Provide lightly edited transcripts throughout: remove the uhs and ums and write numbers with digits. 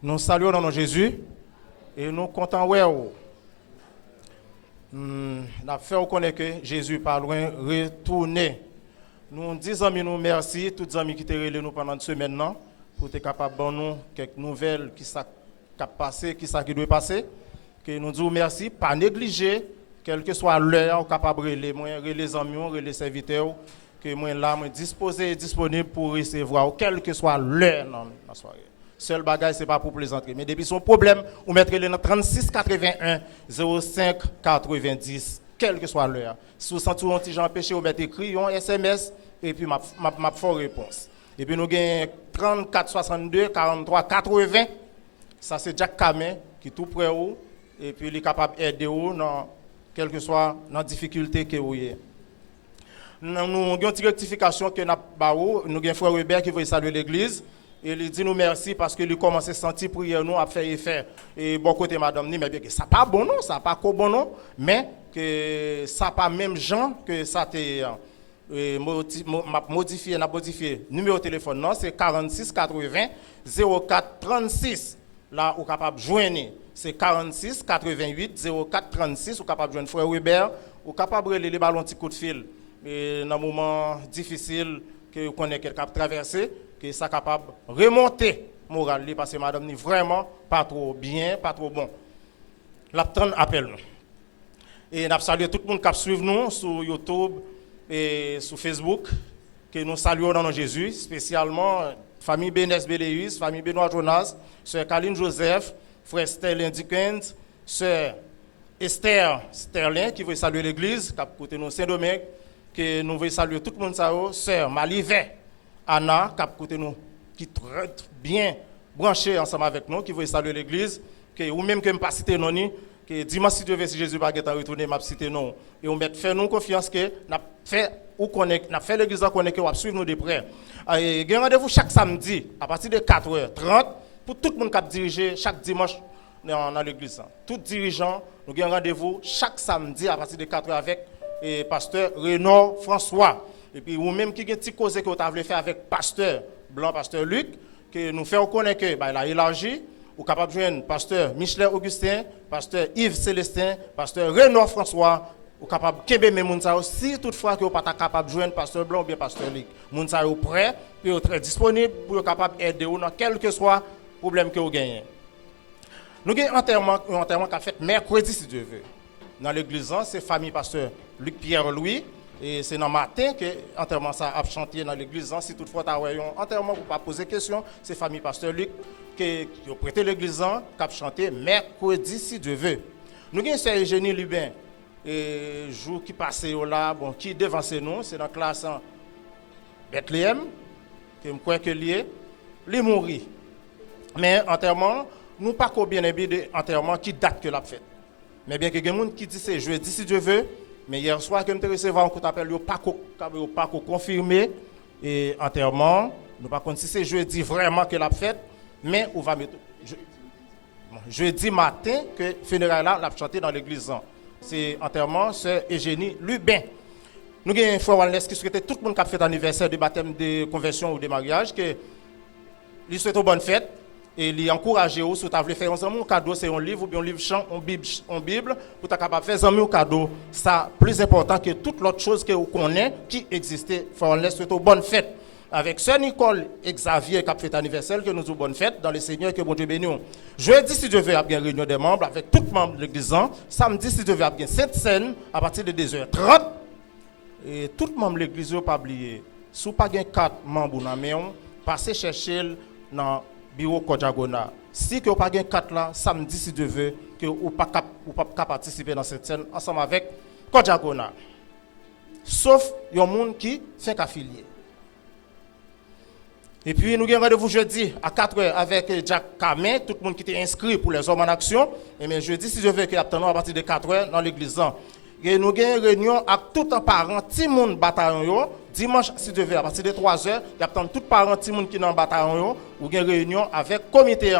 Nous saluons dans nom de Jésus et nous comptons ouais. Nous fait reconnaître que Jésus pas loin retourner. Nous disons nous merci tous les amis qui étaient relés nous pendant une semaine là pour être capable de nous quelques nouvelles qui ça passé, qui ça qui doit passer. Que nous disons merci, pas négliger quelle que soit l'heure capable de relais les amis, les serviteurs que moi là moi disposé disponible pour recevoir quelle que soit l'heure dans la soirée. Seul bagage c'est pas pour plaisanter mais depuis son problème on mettrait le 36 81 05 90 quelle que soit l'heure. Si vous sentez un petit gens péché vous mettez écrit un SMS et puis m'a fait réponse. Et puis nous avons 34 62 43 80 ça c'est Jack Kamen qui est tout près où et puis il est capable d'aider vous dans quelle que soit la difficulté que vous avez. Nous avons une petite rectification que nous avons un frère Robert qui veut saluer l'église. Et il dit nous merci parce qu'il commence à sentir prière nous à faire effet. Et bon côté madame ni mais bien que ça pas bon non, ça pas quoi bon non, mais que ça pas même gens que ça t'est modifié numéro de téléphone non c'est 46 80 04 36 là ou capable joindre c'est 46 88 04 36 ou capable joindre frère Robert ou capable relayer les ballons petit coup de fil et dans un moment difficile que vous connaissez quelqu'un traverser que ça capable remonter moral parce que madame n'est vraiment pas trop bien, pas trop bon. L'abtran appelle nous. Et nous saluons tout le monde qui suit nous sur YouTube et sur Facebook que nous saluons dans Jésus, spécialement famille Bénès Béléus, famille Benoît Jonas, sœur Caline Joseph, frère Sterling Dickens, sœur Esther Sterling qui veut saluer l'église, qui a côté nous Saint-Domingue, que nous voulons saluer tout le monde ça, sœur Malivet Anna, qui est très bien branchée ensemble avec nous, qui veut saluer l'église, ou même que je ne pas citer non, que dimanche si Dieu veut, si Jésus va retourner, je vais citer non. Et on met fait nous confiance que nous fait l'église à connaître, on va suivre nous de près. Il y a un rendez-vous chaque samedi, à partir de 4h30, pour tout le monde qui dirige chaque dimanche dans l'église. Tout dirigeant, nous avons un rendez-vous chaque samedi à partir de 4h avec le pasteur Renaud François. Et puis, ou même qui a un petit cause que vous avez fait avec pasteur Blanc, pasteur Luc, que nous faisons connaître qu'il a élargi, ou capable de joindre pasteur Michel Augustin, pasteur Yves Célestin, pasteur Renaud François, ou capable de kebe mais Mounsa si toutefois que vous pas capable de joindre pasteur Blanc ou bien pasteur Luc. Mounsa est prêt, puis très disponible pour capable d'aider vous dans quel que soit le problème que vous gagnez. Nous avons un enterrement qui a fait mercredi si Dieu veut. Dans l'église, c'est famille pasteur Luc Pierre Louis. Et c'est dans le matin que l'enterrement a chanté dans l'église. Si toutefois tu as un enterrement pour ne pas poser de questions, c'est famille pasteur Luc qui a prêté l'église, qui a chanté mercredi si Dieu veut. Nous avons un Eugénie Lubin, et jour qui passe là, bon, qui devance nous, c'est dans la classe Bethléem, que je crois que lié, il mourit. Mais enterrement, nous pas bien de enterrement qui date que l'a fait. Mais bien que des gens qui disent c'est jeudi si Dieu veut. Mais hier soir, que je recevoir un coup d'appel, il pas confirmé et enterrement. Nous pas si c'est jeudi vraiment que l'a fait, mais on va mettre jeudi matin que funérailles là l'a chanté dans l'église. C'est enterrement c'est Eugénie Lubin. Nous avons un frère Wallace qui souhaitait tout le monde qui a fait anniversaire de baptême, de conversion ou de mariage que lui souhaite une bonne fête. Et il encourage vous, si vous voulez faire un cadeau, c'est un livre ou bien un livre chant, une Bible, pour être capable de faire un cadeau. Ça plus important que toute l'autre chose que vous connaissez qui existait. Il faut laisser une bonne fête. Avec Sœur Nicole et Xavier qui a fait anniversaire, que nous avons bonne fête dans le Seigneur, que bon Dieu bénisse. Jeudi, si Dieu veut, il y a bien réunion des membres avec tous les membres de l'église. Samedi, si Dieu veut, il y a bien cette scène à partir de 2h30. Et tout le membre de l'église, n'a pas oublié. Si vous n'avez pas 4 membres dans la maison, passez chercher dans bureau Kodjagona. Si vous n'avez pas 4 là, samedi si Dieu veut, que vous ne pouvez pas participer dans cette scène ensemble avec Kodjagona. Sauf il y a des gens qui sont affiliés. Et puis nous avons rendez-vous jeudi à 4h avec Jack Kamen, tout le monde qui est inscrit pour les hommes en action. Et bien jeudi si Dieu veut, qu'il attendons à partir de 4h dans l'église. Et nous avons une réunion avec tout un parent, tout le monde bataillon. Dimanche, si Dieu veut, à partir de 3h, il y a tout les parents, tout le monde qui est dans le bataillon. Nous avons une réunion avec le comité.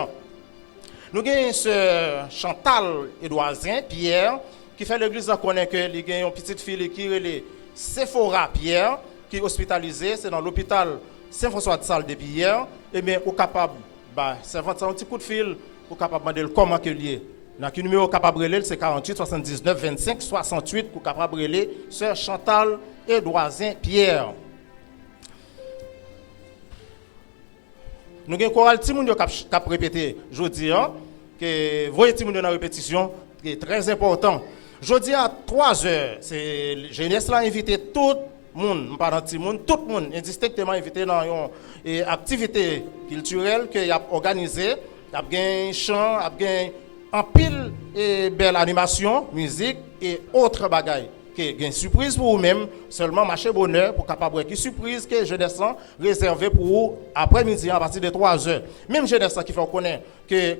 Nous avons ce Chantal Edouazin, Pierre, qui fait l'église, on connaît qu'il y a une petite fille qui est Sephora Pierre, qui est hospitalisée, c'est dans l'hôpital Saint-François de Sales depuis hier. Et bien, au capable bah, servante un petit coup de fil pour capable demander comment que lié. Dans le numéro capable relais, c'est 48 79 25 68 pour capable relais sœur Chantal Edouazin Pierre. Nous avons choral Timoun qui a répété jeudi que voyez Timoun dans la répétition qui est très important. Jeudi à 3h, c'est jeunesse là invité tout le monde, pas dans Timoun, tout le monde indistinctement invité dans une activité culturelle qu'il a organisée, il y a un chant, il y a en pile et belle animation, musique et autres bagailles. Il y a une surprise pour vous-même, seulement marché bonheur pour capable qui surprise que je descends réservé pour vous après-midi à partir de 3h. Même je descends qui fait connaître que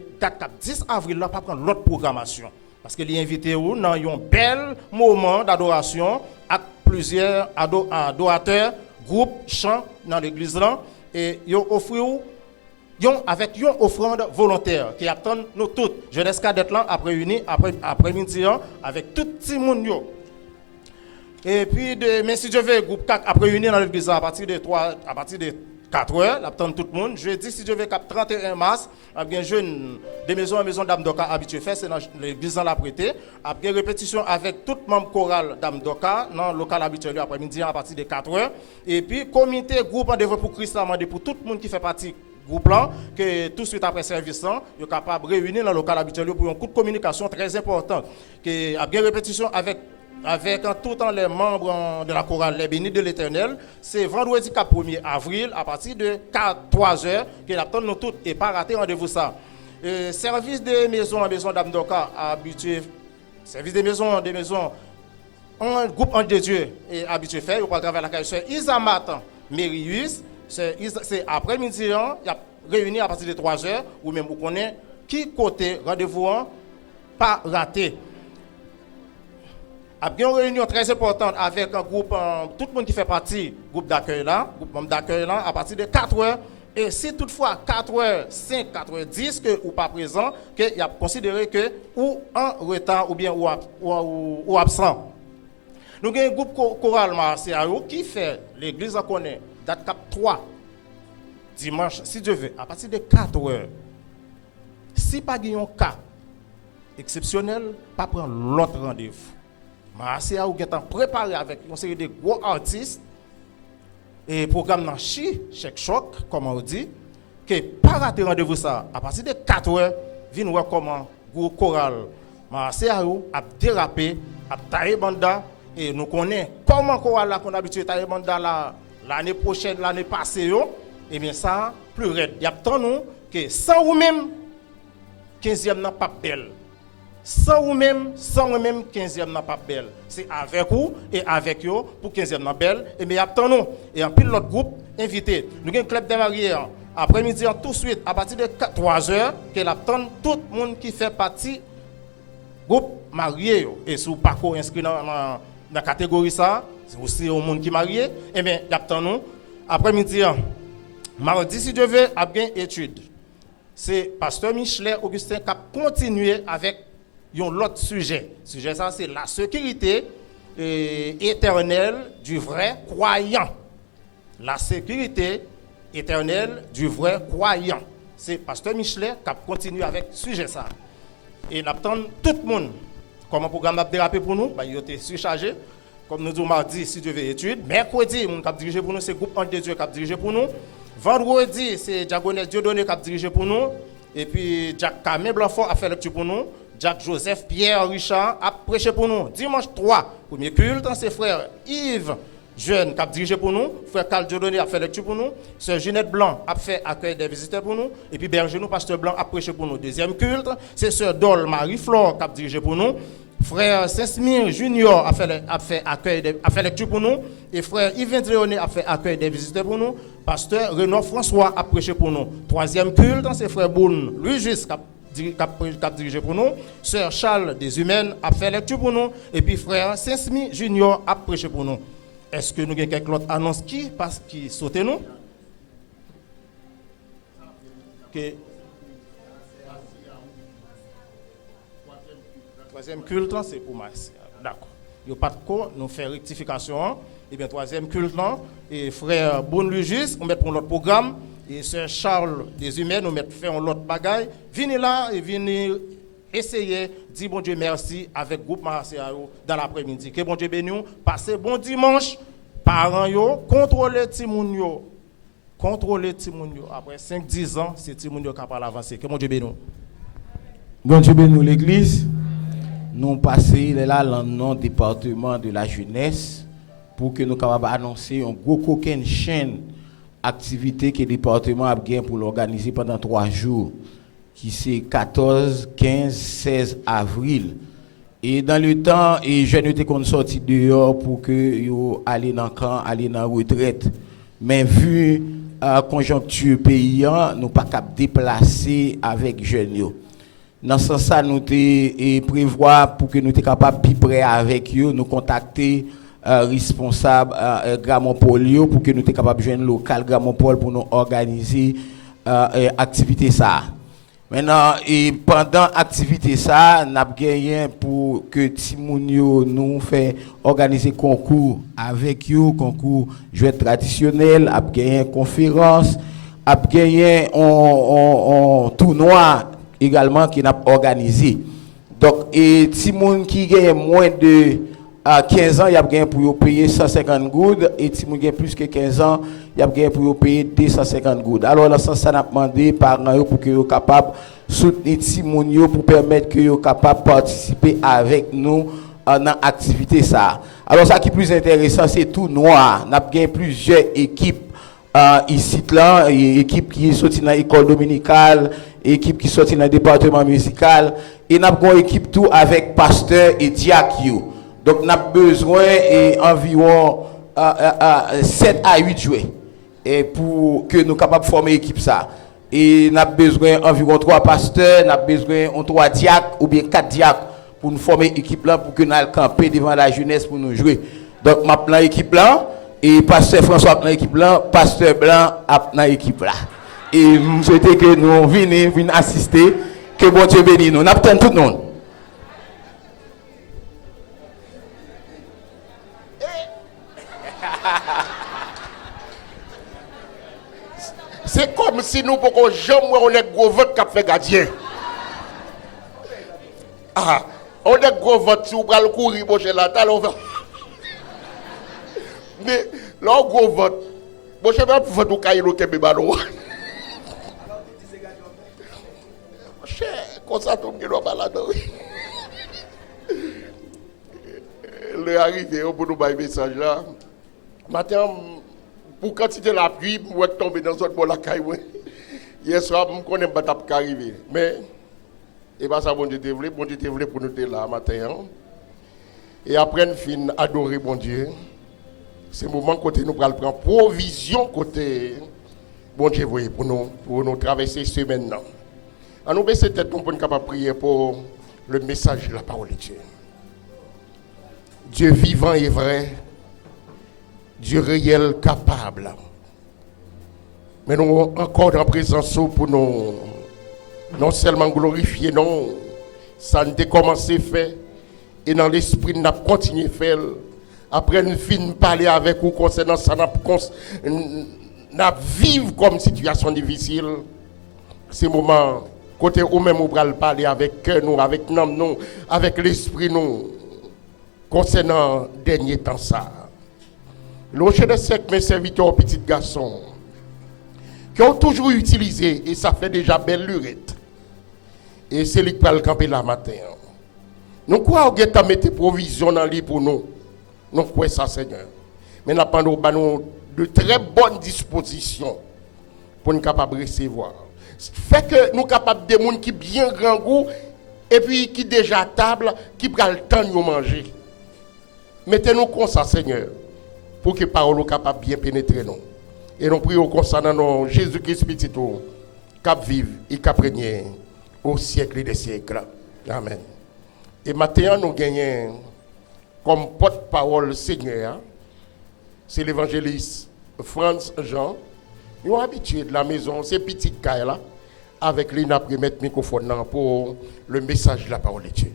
10 avril là pas prendre l'autre programmation parce que les invités vous dans un bel moment d'adoration avec plusieurs adorateurs, groupes chants dans l'église là et ils offrent avec une offrande volontaire qui attend nous toutes. Jeunesse cadette là après réuni après-midi avec tout le monde. Et puis mais si je veux groupe 4 après réuni dans l'église à partir de 4 heures, l'attend tout le monde. Jeudi si je veux 31 mars, bien jeune des maisons Dame Doka habitué faire c'est dans l'église dans la prêté. Après répétition avec tout membre choral Dame Doka dans le local habituel après-midi à partir de 4 heures et puis comité groupe en développement pour Christ demandé pour tout le monde qui fait partie groupe là que tout de suite après service là, est capable de réunir dans le local habituel pour un coup de communication très important que a bien répétition avec en tout temps les membres de la chorale Les Bénis de l'Éternel. C'est vendredi 1er avril à partir de 3h que l'attend nous toutes et pas rater rendez-vous ça. Service des maisons en maison Dame Doka habitué service des maisons un groupe en de Dieu est habitué faire au travers la caisse Isamat Mérius c'est après-midi il y a réuni à partir de 3h ou même vous connaissez qui côté rendez-vous pas raté. Il y a une réunion très importante avec un groupe, tout le monde qui fait partie du groupe d'accueil là, à partir de 4h. Et si toutefois 4h05, 4h10 que ou pas présent, qu'il y a considéré que ou en retard ou bien ou absent. Nous avons un groupe choral Marseillais qui fait l'église en connaît, date cap 3, dimanche, si Dieu veut, à partir de 4h. Si pas un cas exceptionnel, pas prendre l'autre rendez-vous. Marseillais ou est préparé avec une série de gros artistes et programme dans chaque choc comme on dit que pas rater rendez-vous ça à partir de 4h vinn voir comment gros choral Marseillais a dérapé a taillé banda et nous connaissons comment choral là qu'on habitué tailler banda l'année prochaine l'année passée et bien ça plus raide y a tant nous que sans ou même 15e n'a pas belle. Sans ou même 15e n'a pas belle. C'est avec vous et avec eux pour 15e n'a belle. Et bien, attendons. Et en pile l'autre groupe invité. Nous avons un club de mariés. Après-midi, tout de suite, à partir de 3h, qu'elle attend tout le monde qui fait partie groupe marié. Et si vous pas inscrit dans la catégorie ça, c'est aussi au monde qui est marié. Et bien, attendons. Après-midi, mardi, si Dieu veut, à bien étude. C'est pasteur Michelet Augustin qui a continué avec l'autre sujet. Le sujet, ça, c'est la sécurité éternelle du vrai croyant. La sécurité éternelle du vrai croyant. C'est pasteur Michelet qui a continué avec ce sujet. Ça. Et nous attendons tout le monde. Comme un programme a dérapé pour nous, il a été surchargé. Comme nous disons mardi, si Dieu veut étude. Mercredi, mon cap dirigé pour nous, c'est le groupe de Dieu qui a dirigé pour nous. Vendredi, c'est Diagonès Dieudonné qui a dirigé pour nous. Et puis, Jacques Camé Blanfort a fait lecture pour nous. Jacques Joseph Pierre Richard a prêché pour nous. Dimanche 3, premier culte, c'est frère Yves Jeune qui a dirigé pour nous. Frère Carl Dieudonné a fait lecture pour nous. Sœur Ginette Blanc a fait accueil des visiteurs pour nous. Et puis Berger, nous, pasteur Blanc, a prêché pour nous. Deuxième culte, c'est sœur Dol Marie-Flore qui a dirigé pour nous. Frère Saint-Smir Junior a fait lecture pour nous. Et frère Yves Léoné a fait accueil des visiteurs pour nous. Pasteur Renaud François a prêché pour nous. Troisième culte, c'est frère Boune Louis-Juste qui a dirigé pour nous. Sœur Charles des Humaines a fait lecture pour nous. Et puis frère Saint-Smir Junior a prêché pour nous. Est-ce que nous avons quelques autres annonces qui sautent nous? Troisième culte, c'est pour Mars. D'accord. Il n'y a pas de quoi, nous faisons rectification. Et bien, troisième culte, et frère Bonne Lugis, on met pour notre programme. et Sœur Charles des Humains nous mettre faire un autre bagaille, venez là et venez essayer dire bon Dieu merci avec groupe Marseillais dans l'après-midi. Que bon Dieu bénisse, passez bon dimanche, parents yo, contrôlez timoun yo. Contrôler Timoun yo. Après 5-10 ans, c'est Timoun yo capable d'avancer. Que mon Dieu bénisse. Bon Dieu bénisse l'église. Nous passons là dans le nom département de la jeunesse pour que nous capables annoncer un gros coquin chaîne activité que le département a gagné pour l'organiser pendant 3 jours qui c'est 14, 15, 16 avril. Et dans le temps, les jeunes étaient sortis dehors pour que yo aller dans camp, aller dans retraite. Mais vu la conjoncture paysan, nous pas cap déplacer avec jeunes. Dans ce sens, nous prévoir pour que nous soyons capables de près avec eux, nous contacter responsable Gramopole pour que nous soyons capables de joindre local Gramopole pour nous organiser activité ça. Maintenant, et pendant l'activité ça, nous avons gagné pour que Timounio nous fait organiser concours avec eux, concours jouets traditionnels, a gagné conférence, a gagné un tournoi également qui n'a organisé. Donc, et Timoun qui gagne moins de 15 ans, il a gagné pour payer 150 goudes, et Timoun qui a plus que 15 ans, il a gagné pour payer 250 goudes. Alors, dans ce sens, ça a demandé par parents pour que soient capables de soutenir Timoun pour permettre que soient capables de participer avec nous dans l'activité. Alors, ça qui est plus intéressant, c'est tout noir. On a gagné plusieurs équipes ici, là, équipe qui est sortie dans l'école dominicale, équipe qui est sortie dans le département musical, et on a une équipe tout avec pasteur et diacre. Donc, on a besoin environ 7 à 8 joueurs et pour que nous soyons capables de former l'équipe. Et on a besoin environ 3 pasteurs, on a besoin de 3 diacres ou bien 4 diacres pour nous former l'équipe là, pour que nous allions camper devant la jeunesse pour nous jouer. Donc, je plan l'équipe là, et pasteur François dans l'équipe là, pasteur Blanc dans l'équipe là. Et je souhaite que nous venions assister, que bon Dieu bénisse nous. Nous attendons tout le monde. C'est comme si nous pouvons jamais on est gros vote qui fait gardien. Ah, on est gros vote si on va le courir pour chez la table on va. Mais là gros vote. Bon je vais vote au caillou que bébalo. Cher, comme ça tout le monde va là-dedans. Le arrivé pour nous bailler message là. Matin pour quantité la pluie, je vais tomber dans une bonne caille. Hier soir, je ne connais pas ce qui arrive. Mais, et pas ça, bon Dieu te voulait pour nous être là matin. Et après, nous finissons adorer bon Dieu. C'est le moment côté nous prendre provision côté bon Dieu pour nous traverser ce semaine. À nous baisser tête pour nous capable prier pour le message de la parole de Dieu. Dieu vivant et vrai. Dieu réel capable. Mais nous encore en présence pour nous non seulement glorifier, non, ça ne commencé à faire et dans l'esprit nous avons continué à faire. Après nous finissons parler avec vous concernant ça, nous vivre comme situation difficile. C'est moment côté où même nous allons parler avec cœur nous, avec nous, avec l'esprit nous concernant dernier temps ça. L'oche de sec, mes serviteurs, petits garçons, qui ont toujours utilisé, et ça fait déjà belle lurette. Et c'est lui qui va le camper là matin. Nous croyons que tu as mis tes provisions dans l'île pour nous. Nous croyons ça, Seigneur. Mais nous avons de très bonnes dispositions pour nous capables de recevoir. Fait que nous sommes capables de gens qui bien grand goût et puis qui déjà à table, qui prennent le temps de nous manger. Mettez-nous comme ça, Seigneur. Pour que la parole soit capable de bien pénétrer nous. Et nous prions concernant Jésus-Christ petit tout, cap vive et cap régner au siècle des siècles. Amen. Et maintenant, nous gagnons comme porte-parole Seigneur, c'est l'évangéliste Franz Jean. Nous sommes habitués de la maison, ces petites cailles là, avec lui, nous avons mettre le microphone pour le message de la parole de Dieu.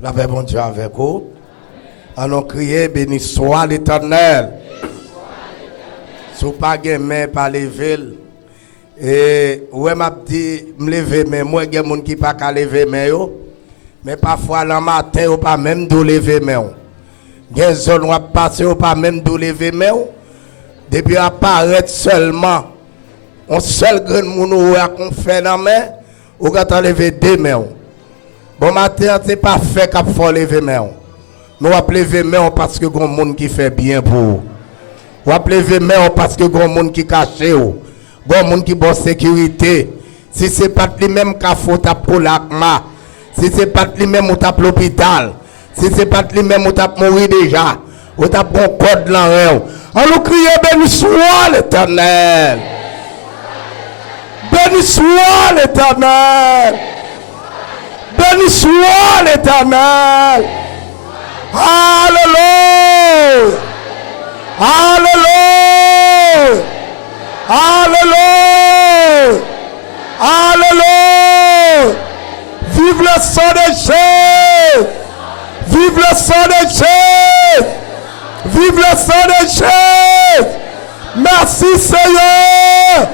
La paix bon Dieu avec vous. Allons crier, béni soit l'Éternel. Si pas de main, pas lever. Et ouais, m'a dit, me lever, mais moi, il y a des gens qui pas qu'à lever, mais parfois, le matin, ou pas même de lever, mais il y a des gens qui passent, ou pas même de lever, mais depuis apparaître seulement, on seul grand monde qu'on fait dans la main, ou quand on lever deux mains. Bon matin, c'est pas fait qu'il faut lever main. Nous on lever main parce que grand monde qui fait bien pour vous. On lever main parce que grand monde qui cache vous. Grand monde qui bonne sécurité. Si c'est pas lui-même qui a fait pour l'ACMA, si c'est pas lui-même qui tape l'hôpital, si c'est pas lui-même qui tape mourir déjà, ou tape bon code là. On nous crie béni soit l'Éternel. Béni soit l'Éternel. Béni soit l'Éternel. Alléluia. Alléluia. Alléluia. Alléluia. Vive le sang de Jésus. Vive le sang de Jésus. Vive le sang de Jésus. Merci Seigneur.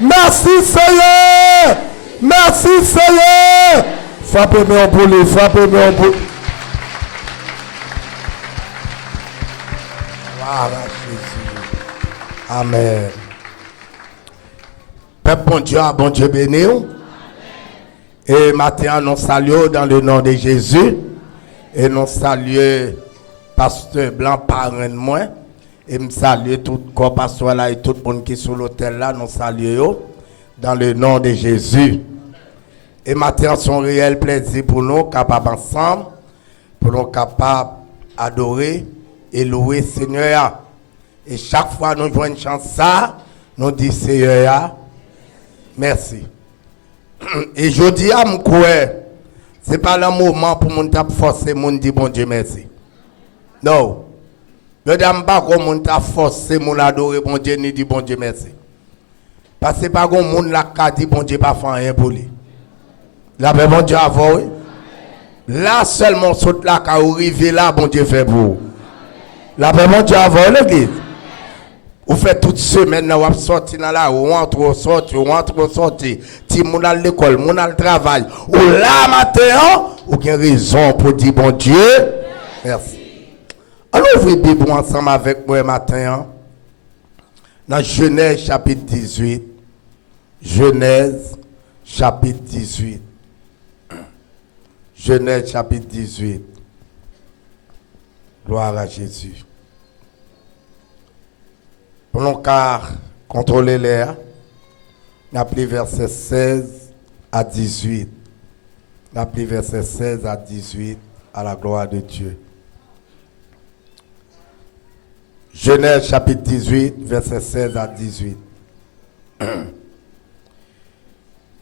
Merci Seigneur. Merci Seigneur. Frappez-moi en boule, frappez-moi en boule. Voilà Jésus. Amen. Père bon Dieu béni. Et maintenant, nous saluons dans le nom de Jésus. Et nous saluons Pasteur Blanc, parrain de moi. Et nous saluons tout le corps pasteur là et tout le monde qui est sur l'hôtel là. Nous saluons dans le nom de Jésus. Et maintenant, c'est un réel plaisir pour nous, capables ensemble, pour nous capables d'adorer et louer Seigneur. Et chaque fois nous jouons une chance, ça, nous disons Seigneur, merci. Et je dis à mon ce n'est pas le moment pour nous forcer, nous dire bon Dieu merci. Non. Je ne dis pas que nous forcer, nous adorer bon Dieu, ni dire bon Dieu merci. Parce que ce n'est pas que nous dit bon Dieu pas faire rien pour lui. La paix, bon Dieu, avant. Là seulement, saute là, quand vous arrivez là, bon Dieu fait pour vous. La paix, bon Dieu, avant l'église. Vous faites toute semaine, vous sortez dans la rue, vous rentrez, si vous à l'école, vous à le travail, ou là, matin, vous avez raison pour dire bon Dieu. Merci. Alors, ouvrez la Bible ensemble avec moi matin. Dans Genèse chapitre 18. Genèse chapitre 18. Genèse chapitre 18. Gloire à Jésus. Prenons car contrôler l'air. On appelé verset 16 à 18. On appelé verset 16 à 18 à la gloire de Dieu. Genèse chapitre 18, verset 16 à 18.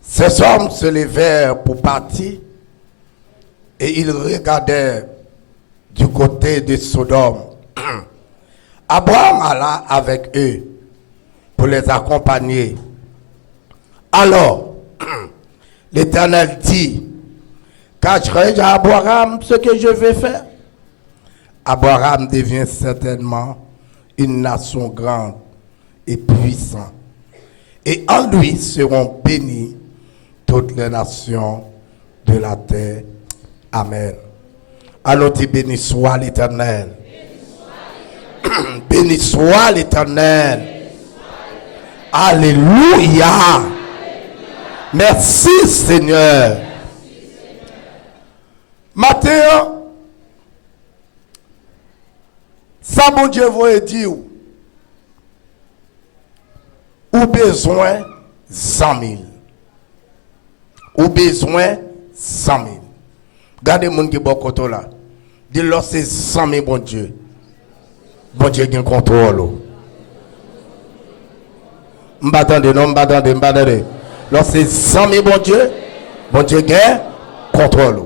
Ces hommes se levèrent pour partir et ils regardèrent du côté de Sodome. Abraham alla avec eux pour les accompagner. Alors, l'Éternel dit, cacherai-je à Abraham ce que je vais faire? Abraham devient certainement une nation grande et puissante. Et en lui seront bénies toutes les nations de la terre. Amen. Allons dire béni soit l'Éternel. Béni soit l'Éternel. Alléluia. Merci Seigneur. Matthieu, ça bon Dieu vous dire, ou besoin 100 000. Ou besoin 100 000. Regardez les gens qui sont côté là. Dis-leur c'est 100 000 bon Dieu. Bon Dieu qui a contrôle. M'attendez, non, m'attendez. Lorsque c'est 100 000 bon Dieu qui a contrôle.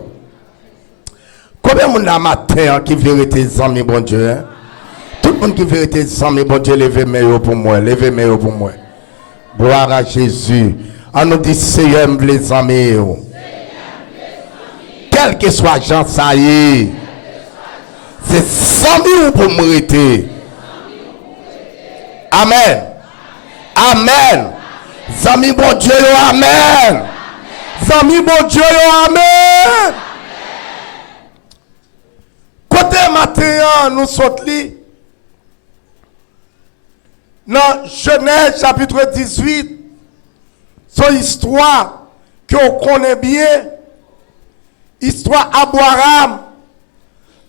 Combien de monde a matin qui veut être 100 000 bon Dieu? Hein? Tout le monde qui veut être 100 000 bon Dieu, levez meilleur pour moi, levez meilleur pour moi. Gloire à Jésus. On nous dit Seigneur, les 100 000. Quel que soit Jean, ça y est. C'est 100 000 pour m'arrêter. Amen. Amen. Zami bon Dieu, yo, amen. Zami bon Dieu, yo, amen. Côté matin, nous sommes li. Dans Genèse chapitre 18, son histoire que on connaît bien, histoire Abraham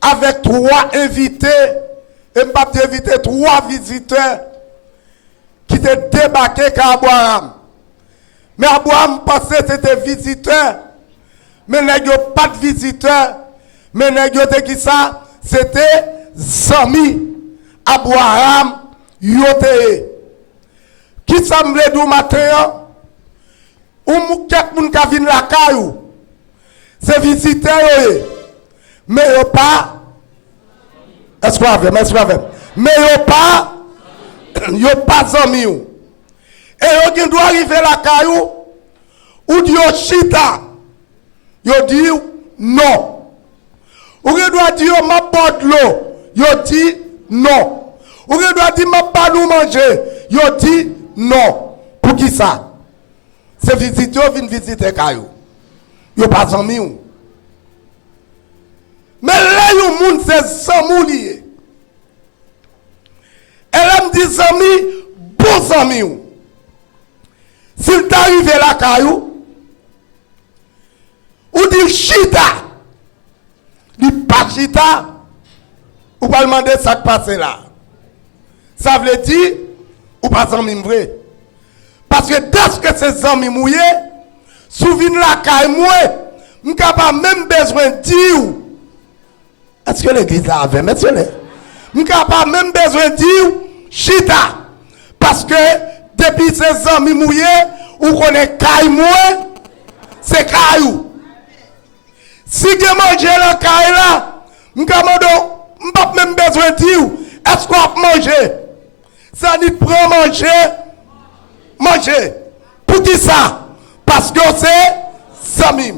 avec 3 invités, et m'a invité 3 visiteurs qui étaient débarqués à Abraham. Mais Abraham pensait que c'était visiteur, mais il n'y a pas de visiteur, mais il y a qui ça, c'était Zami Abraham yote. Qui semble du matin, ou quelqu'un qui vient la caillou, c'est visiteur, mais il pas. Est-ce que vous avez? Mais il pas Zami. Et il doit arriver la caillou, ou dit chita, il dit non. Ou il doit dire ma porte l'eau, il dit non. Ou il doit dire ma pas nous manger, il dit non. Pour qui ça? C'est visiteur vient visiter caillou. Il pas Zami. Mais là, il y a un monde, c'est Zami lié. Elle me dit Zami, bon Zami. S'il t'arrive la caillou, ou dit chita, dit pas chita, ou pas demander ça qui passe là. Ça veut dire, ou pas Zami vrai. Parce que dès que ces Zami mouillés, souviens la caillou, je n'ai pas même besoin de dire. Est-ce que l'église a avec, monsieur? Je n'ai pas même besoin de dire chita. Parce que depuis ces amis mouillés, ou qu'on est caille moué, c'est caillou. Si vous mangez la caille là, je n'ai pas même besoin de dire, est-ce qu'on va manger? Ça dit prend manger. Pour qui ça? Parce que c'est Zami. Et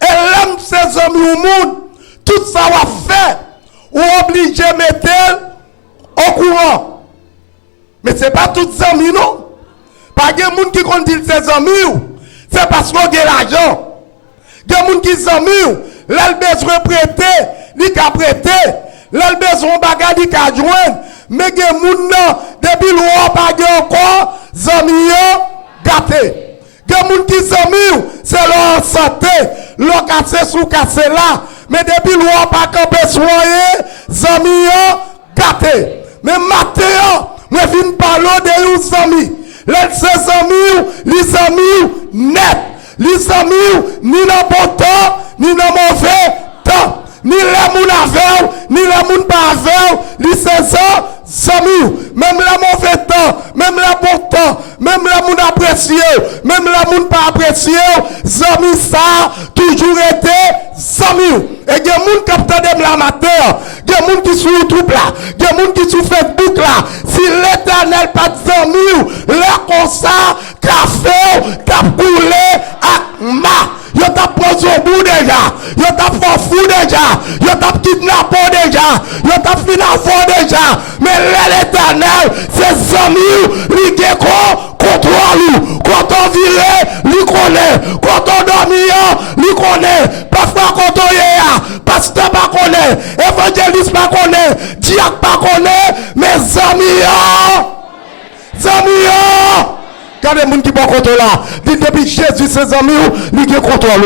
l'homme, ces amis au monde, tout ça va faire, ou obligé de mettre au courant. Mais ce n'est pas tout amis, non. Pas de gens qui dit ses amis, c'est parce qu'on a l'argent. Il y a des gens qui sont amis, là, le besoin prêter, il a prêté, là, le besoin bagarre, il a joindre. Mais il y a des gens, depuis l'eau, pas encore, amis, gâtés. Il y a des gens qui sont amis, c'est leur santé, leur cassé sous cassé là. Mais depuis l'eau, pas qu'un soigner, amis, gâtés. Mais maintenant, je viens parler de nos amis. Les amis, les amis net. Les amis, ni dans bon temps, ni dans mauvais temps. Ni les gens avec, ni les gens pas avec. Les amis, même le mauvais temps, même le bon temps, même les gens appréciés, même les gens pas appréciés. Amis, ça toujours été amis. Et il y a des gens qui captent la matin, il y a des gens qui sont sur YouTube là, il y a des gens qui sont sur Facebook là. Si l'Éternel pas de amis, là comme ça, café, cap coulé, à ma. Yo t'a posé au bout déjà, yo t'a fait fou déjà, yo t'a kidnappé déjà, yo t'a financé déjà. Mais l'Éternel, c'est amis, lui qui contrôle, quand on vire, lui connaît, quand on dormit, lui connaît, parfois quand on est, pasteur pas connaît, évangéliste pas connaît, diacre pas connaît, mais amis, quand les gens qui sont contre là, depuis Jésus, ses amis, lui qui contrôle.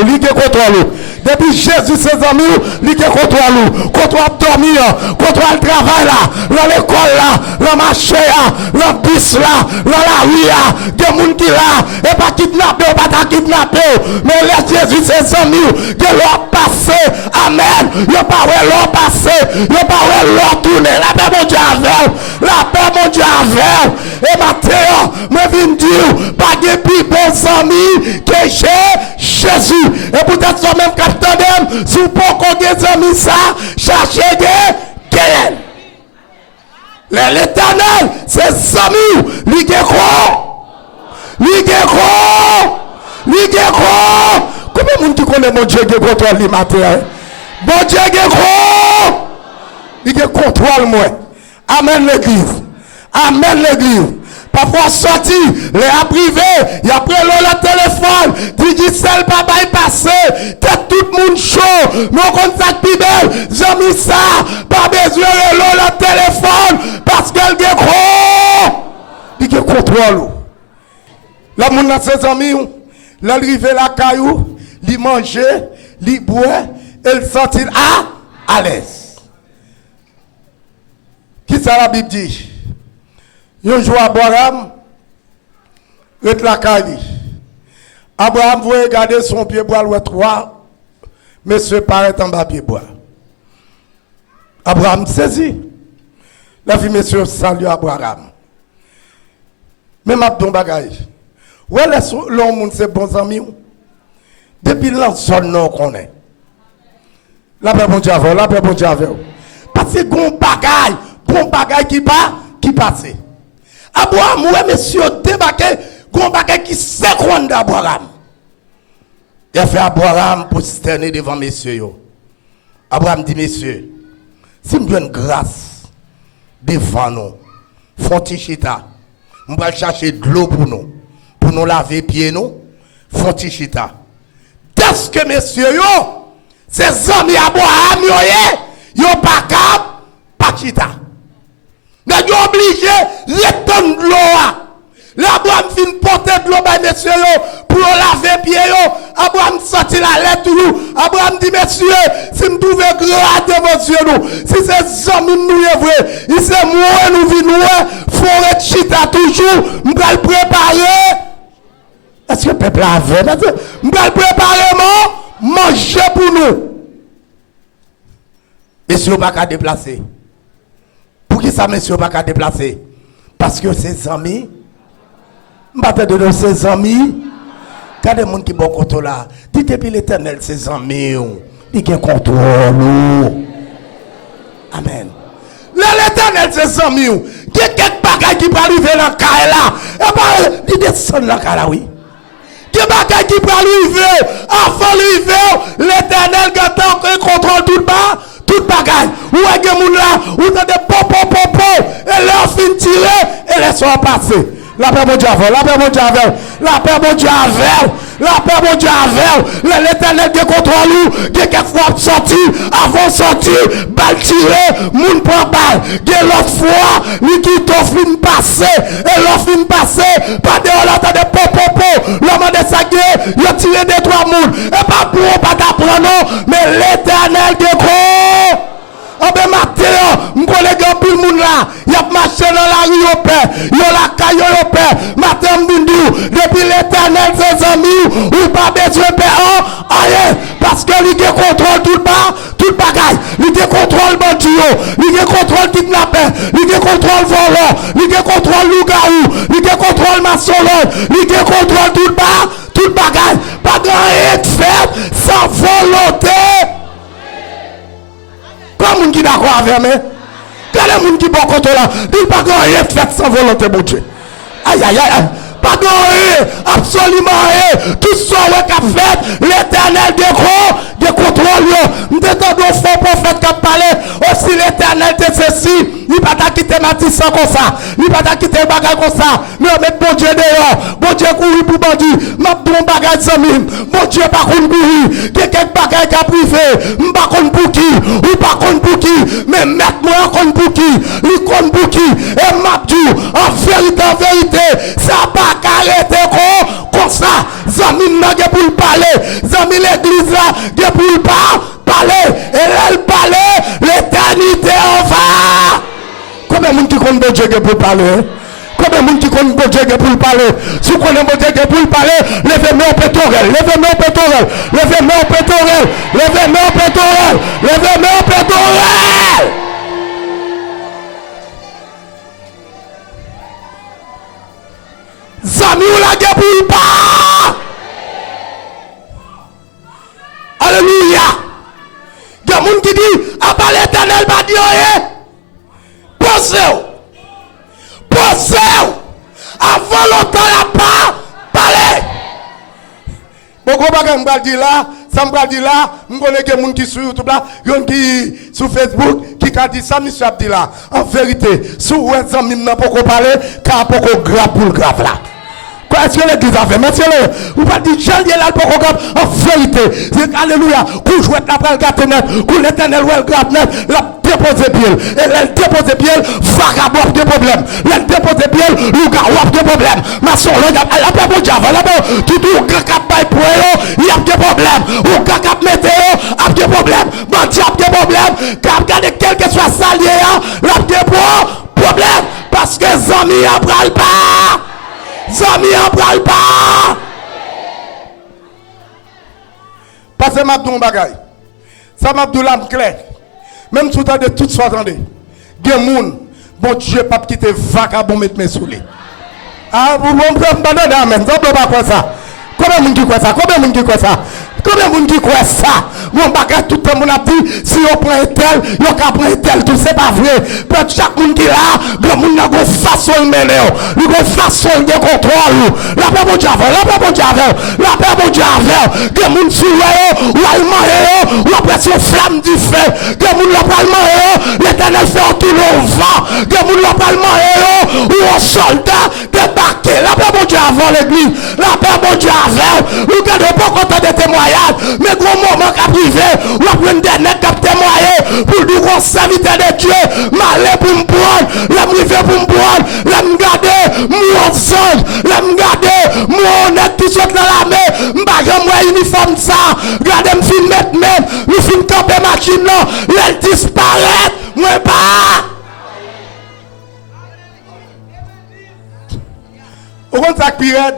Depuis Jésus, ses amis, lui qui contrôle. Contrôle dormir, contrôle travail là, dans l'école là, dans le marché là, dans le bus là, dans la rue là, des gens qui là, et pas kidnappé, pas kidnappé. Mais laisse Jésus, ses amis, que leur passé, amen. Il n'y a pas leur passé, il n'y a pas leur tourner. La paix, mon Dieu, avec, la paix, mon Dieu, avec. Et maintenant, je viens dire, pas de plus bons amis que Jésus. Et peut-être ça même capitaine, si vous pouvez des amis ça, cherchez des gains. L'Éternel, c'est amis, lui qui Combien de monde qui connaît mon Dieu qui contrôle le matin? Bon Dieu qui contrôle moi. Amen l'église. Amen l'église. Parfois sorti, les a privé, il a pris le téléphone, dit celle papa est passé, tête tout le monde chaud, mais on contact Bibel, j'ai mis ça, pas besoin de le téléphone, parce qu'elle est gros, il est contrôle. La moun dans ses amis, l'arrivé la caillou, il mangeait, il boit, il sortit à l'aise. Qui ça la Bible dit? Yon jour Abraham, ret la caille. Abraham voulait garder son pied bois, le 3, monsieur paraît en bas pied bois. Abraham saisi. La vie, monsieur, salue Abraham. Mais ma ton bagage. Où est l'homme, c'est bons amis? Depuis la zone non qu'on est. La paix bon Dieu avec, la paix bon Dieu avec. Parce que bon bagage qui passe. Abraham, ouais, monsieur, débarqué, gon bagay qui seconde d'Abraham. Il a fait Abraham pour se tenir devant messieurs. Abraham dit, messieurs, si me donne grâce devant nous, font-ils chita, on va chercher de l'eau pour nous laver pieds nous, font-ils chita. Est-ce que messieurs, ces amis Abraham, yo pas cap, pas chita. Nous sommes obligés de retourner de l'eau. L'Abraham fin porter de l'eau, messieurs, pour laver pieds. Abraham sorti la lettre. Abraham dit, messieurs, si nous trouvons grâce devant Dieu, nous, si c'est amis nous est vrai, si c'est moi, nous vivons, forêt chita toujours, nous allons préparer. Est-ce que le peuple a vu? Nous allons préparer, manger pour nous. Messieurs, pas qu'à déplacer. Pour qui ça, messieurs, pas qu'à déplacer? Parce que ses amis, m'battez de ses amis, quand des gens qui bon contrôle là, dit depuis l'Éternel, ses amis, il y a contrôle. Amen. L'Éternel, ses amis, il y a quelques bagages qui peuvent arriver dans le cas là, et bien, il descend dans le cas là, oui. Il y a des bagages qui peuvent arriver, avant l'arrivée, l'Éternel qui contrôle tout le bas. Tout bagage, ou est-ce que là, ou t'as des popo, et leur fin tirer, et les soins passés. La paix mon Dieu avec, la paix mon Dieu avec, la paix mon Dieu avec, la paix mon Dieu avec, l'Éternel qui contrôle, qui quelquefois sorti, avant sorti, balle tiré, moun prend balle, qui l'autre fois, lui qui t'offre fin passé, et l'autre fin passé, pas de là, t'as des popo, l'homme de sa guerre, il a tiré des trois moules, et pas pour, pas d'apprendre, non, mais l'Éternel qui contrôle. Ah ben matin, mon collègue en pile moun là, il a marché dans la rue au père, il a la caille au père, matin m'dou, depuis l'Éternel ses amis, ou pas besoin de père, rien, parce que lui qui contrôle tout le bas, tout le bagage, lui qui contrôle bandit, lui qui contrôle kidnappeur, lui qui contrôle volant, lui qui contrôle loup-garou, lui qui contrôle maçon, lui qui contrôle tout le bas, tout le bagage, pas de rien de fait, sans volonté. Quand les gens qui d'accord avec moi, quand les gens qui bon contre là, ils ne pas rien fait sans volonté de Dieu. Aïe aïe aïe, pas de rien, absolument rien. Tout ce qui a fait, l'Éternel de contrôle. Nous devons faire prophète qui a parlé, aussi l'Éternel de ceci, il ne va pas quitter Mathis comme ça, il ne va pas quitter bagage comme ça. Mais on met bon Dieu dehors, bon Dieu courir pour bandit, ma bon bagage sans mime, bon Dieu pas contre courir, quelqu'un bagage qui a privé, pas contre pour qui, ou pas contre pour qui, mais mettre-moi contre pour qui, lui contre pour qui, et m'a dit, en vérité, ça pas arrêter comme ça, zami n'a pas pour parler, zami l'église là, pour le parler, et elle parler, l'éternité en va. Combien de monde qui compte bon Dieu pour parler? Combien de monde qui compte bon Dieu pour parler? Si vous connaissez bon Dieu pour parler, levez-moi au pétorel, levez-moi au pétorel, levez-moi au pétorel, levez-moi au pétorel, levez-moi au pétorel. Zami ou la guerre pour pas. Alléluia. Il y a des gens qui disent, ah bah l'Éternel va dire, posez-vous. Avant longtemps, la pas parler. Beaucoup de gens qui disent là, ça me dit là, je connais des gens qui sur YouTube là, qui sur Facebook, qui a dit ça, monsieur Abdi là. En vérité, si vous êtes en train de parler, car pas grave pour le grave là. Est-ce que l'église a fait? Monsieur, vous pas dire Jean là le programme en vérité. C'est alléluia. Pour jouer la pral gâte net, pour l'éternel ouais gâte net, la déposer pied. Et elle déposer pied, vagabond des problèmes. Elle déposer pied, louga ou des problèmes. Ma soeur, elle a pas bon diable, elle a pas tout cap bail pour il y a des problèmes. Ou cap météo, a des problèmes. Bandi a des problèmes. Cap garder quel que soit salier, la des problèmes parce que zami a pral pas. Zami en pral pas. Parce que m'abdou bagay. Ça m'abdou l'âme clair. Même tout à de tout soit attendez. Gen moun, bon Dieu pas quitter vagabond mettre mes sous les. Ah vous m'entendez amen. Ça peut pas quoi ça. Combien de monde qui croit ça? Combien de monde qui croit ça? Combien de monde qui croit ça? Mon bagage tout le monde a dit si on prend un tel, on prend un tel, tout c'est pas vrai. Pour chaque monde qui est là, le monde a une façon de mener, une façon de contrôle. La paix mon diable, la paix mon diable, la paix mon diable. Que monde sur ou allemand ou après son flamme du feu. Que monde l'allemand l'éternel fait tout le vent. Que monde l'allemand ou un soldat débarqué. La paix mon diable l'église, la paix mon diable. Vous regardez pas content de témoigner. Mais gros moment qu'a privé, ou après une dernière qui a témoigné pour dire qu'on serviteur de Dieu, malé pour me prendre, la privé pour me prendre, la me garder, mon sang, la me garder, mon honnête qui saute dans la main, m'bagage moi uniforme ça, regardez me film mettre même, me film camper machine là, elle disparaît, moi pas. Au contact période,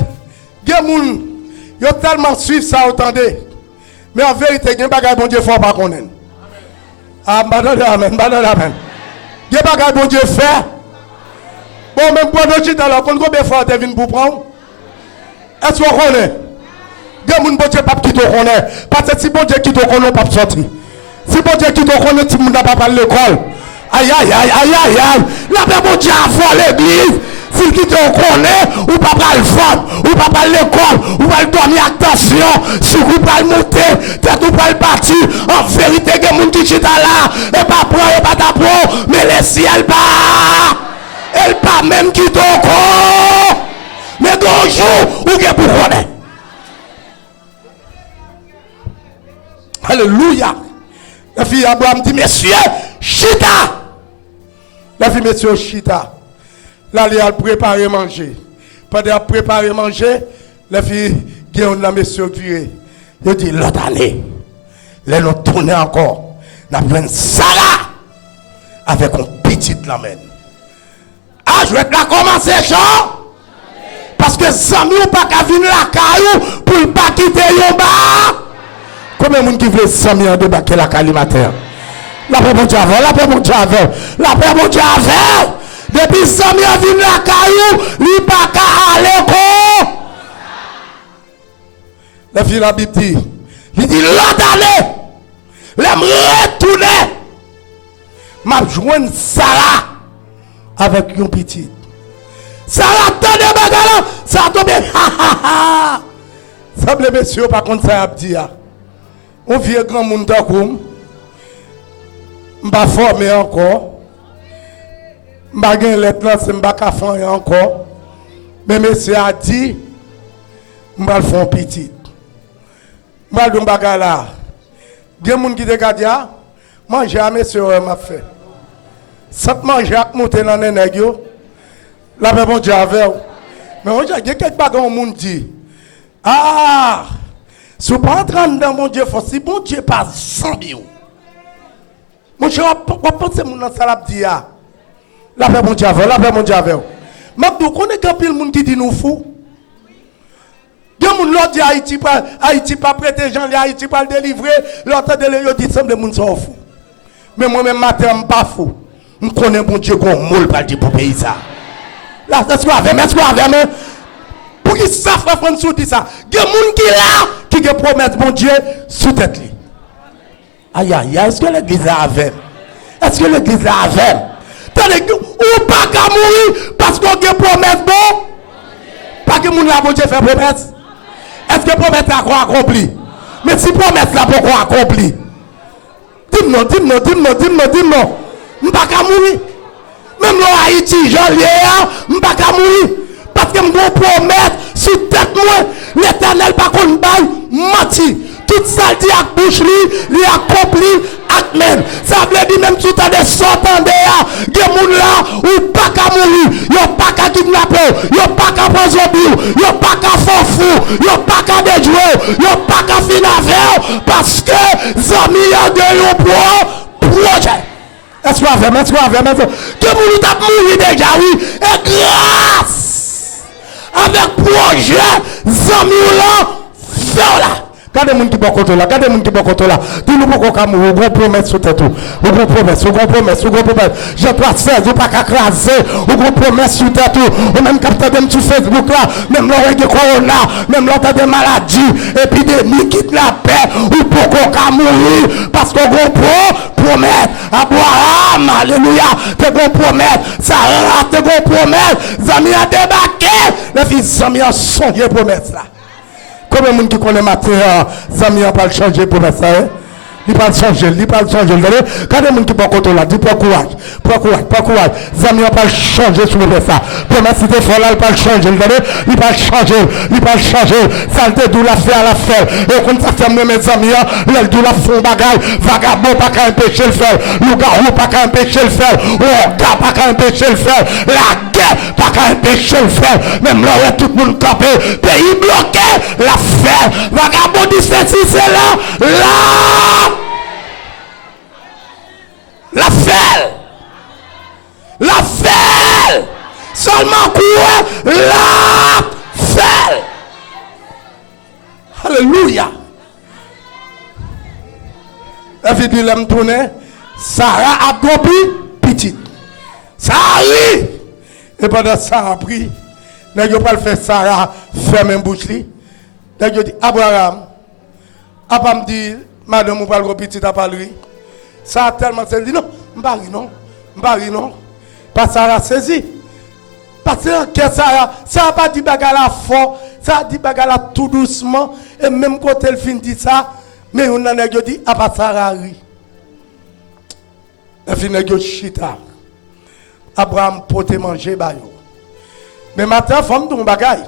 il y a des gens qui ont tellement suivi ça, attendez. Mais en vérité, il y a des bagages bon Dieu faut pas connaître. Ah, amen, amen. Il y a des bagages bon Dieu fait. Bon, même pour nous, alors, combien de fois tu viens pour prendre? Est-ce qu'on connaît? Il y a des gens bon Dieu pas qui te connaît. Parce que si bon Dieu qui te connaît, pas sortir. Si bon Dieu qui te connaît, tu ne vas pas parler l'école. Aïe, aïe, aïe, aïe, aïe, aïe. La paix bon Dieu avant l'église. S'il qui te connaît, ou pas le vendre, ou pas l'école, ou pas dormir attention, si vous pas le monter, tête ou pas le bâtir, en vérité, il y a des gens qui sont là, et pas prendre, et pas d'apprendre, mais les ciels pas, elle pas même qui te connaît, mais bonjour, ou qui pour connaître. Alléluia. La fille Abraham dit, messieurs, chita. La fille, messieurs, chita. Là, il a préparé manger. Pendant préparer manger, les filles, Guillaume, monsieur, viré. Il dit, l'autre année, les nous tourner encore. Nous avons Sarah avec un petit lamène. Ah, je vais la commencer, Jean. Parce que Samy ou pas qu'à venir la caillou pour ne pas quitter yon bas. Combien de gens qui veulent Samy en débarquer la caillou matin? La paix mon Dieu avec, la paix mon Dieu avec, la paix mon Dieu avec. Depuis Samy a vu la caillou, lui pas qu'à aller quoi. La fille la Bible dit, il dit l'autre année, l'aime retourner, m'a joindre Sarah avec une petite. Sarah t'a de bagarre, ça a tombé, ha ha ha. Ça blé messieurs par contre ça a dit, on vieux grand monde comme, m'a formé encore. Je ne sais pas si je ne sais encore. Mais monsieur a dit, je vais le faire petit. Je vais le faire là. Il y a des gens qui disent, manger à monsieur m'a fait. Ça manger à monter dans les nègres. La paix mon Dieu avec. Mais il y a quelques bagages qui dit, ah, si vous ne pas entrer dans mon Dieu, si mon Dieu pas 100 000. Mon Dieu, vous pensez que mon salab dit, la paix mon Dieu avec, la paix mon Dieu avec. Mais vous connaissez quand il y a des gens qui disent nous fous. Il y a des gens qui disent Haïti pas prêter gens, Haïti pas le délivrer. L'autre dit semble les gens sont fous. Mais moi-même, matin, je ne suis pas fou. Je connais mon Dieu qu'on moule pas dire pour pays ça. Là, c'est ce qu'on avait, mais ce qu'on avait, pour qui ça, frère François dit ça. Il y a des gens qui là, qui promettent mon Dieu sous tête. Aïe, aïe, est-ce que l'église a avec? Est-ce que l'église a avec? Ou pas qu'à mourir parce qu'on a promesse bon? Pas que mon la bon Dieu fait promesse. Est-ce que promesse a accompli? Mais si promesse là pourquoi accompli? Dis-moi. M'pas qu'à mourir. Même là Haïti, j'en lié, m'pas qu'à mourir. Parce que m'gon promettre sous tête moi, l'Éternel pas qu'on bail menti. Tout ça dit à bouche li accompli amen. Ça veut dire même tout à des sortants des moun là ou pas qu'à mourir, yo pas qu'à kidnapper, yo pas qu'à prendre yo pas qu'à faire fou, yo pas qu'à déjouer, yo pas qu'à finir parce que zami a de yo projet. Est-ce qu'on a fait? Que moun t'a mouru déjà oui et grâce avec projet zami là faire là. Regardez les gens qui sont là. Dis-nous pourquoi nous avons promesse sur tête. Vous avez promesse. Je dois faire, vous pas craser. Vous avez promesse sur tête. Ou même quand vous avez sur Facebook là, même là, il y a corona, même là, il y a des maladies, épidémie, quitte la paix, ou pourquoi mourir. Parce qu'on promet. Abraham, alléluia, te gon promet. Sarah, te gon promet. Zami a débarqué. Les fils Zami a songé promesse là. Combien de monde qui connaît matin, Zami n'a pas changé pour ça, hein? Il pas changer. Quand les gens qui sont contre là, dis pas courage. Zami n'a pas changé sur le ça. Promesse de foi là, il pas changer, il pas changer. Ça le dou la faire à la faire. Et quand ça fait mes amis, le dou la font bagaille, vagabond pas qu'à empêcher le faire, loup-garou pas qu'à empêcher le faire, gars pas qu'à empêcher le faire, la guerre pas qu'à empêcher le faire. Même là où tout le monde campé, pays bloqué, la faire. Vagabond dit ceci, c'est là. La fête. Seulement quoi? La fête. Alléluia. La vie de l'homme tourné. Sarah a compris petite. Ça arrive. Et pendant ça a pris. N'a pas le fait Sarah ferme une bouche. N'a dit Abraham. A pas me dire madame ou pas le petit à parler. Ça a tellement saisi. Non, m'bari non. Parce que ça a saisi. Parce que ça a pas dit bagala fort, ça a dit bagala tout doucement. Et même quand elle fin dit ça, mais on a dit, à part ça a ri. Elle fin dit chita. Abraham pote manger bayo. Mais maintenant, femme ton bagay.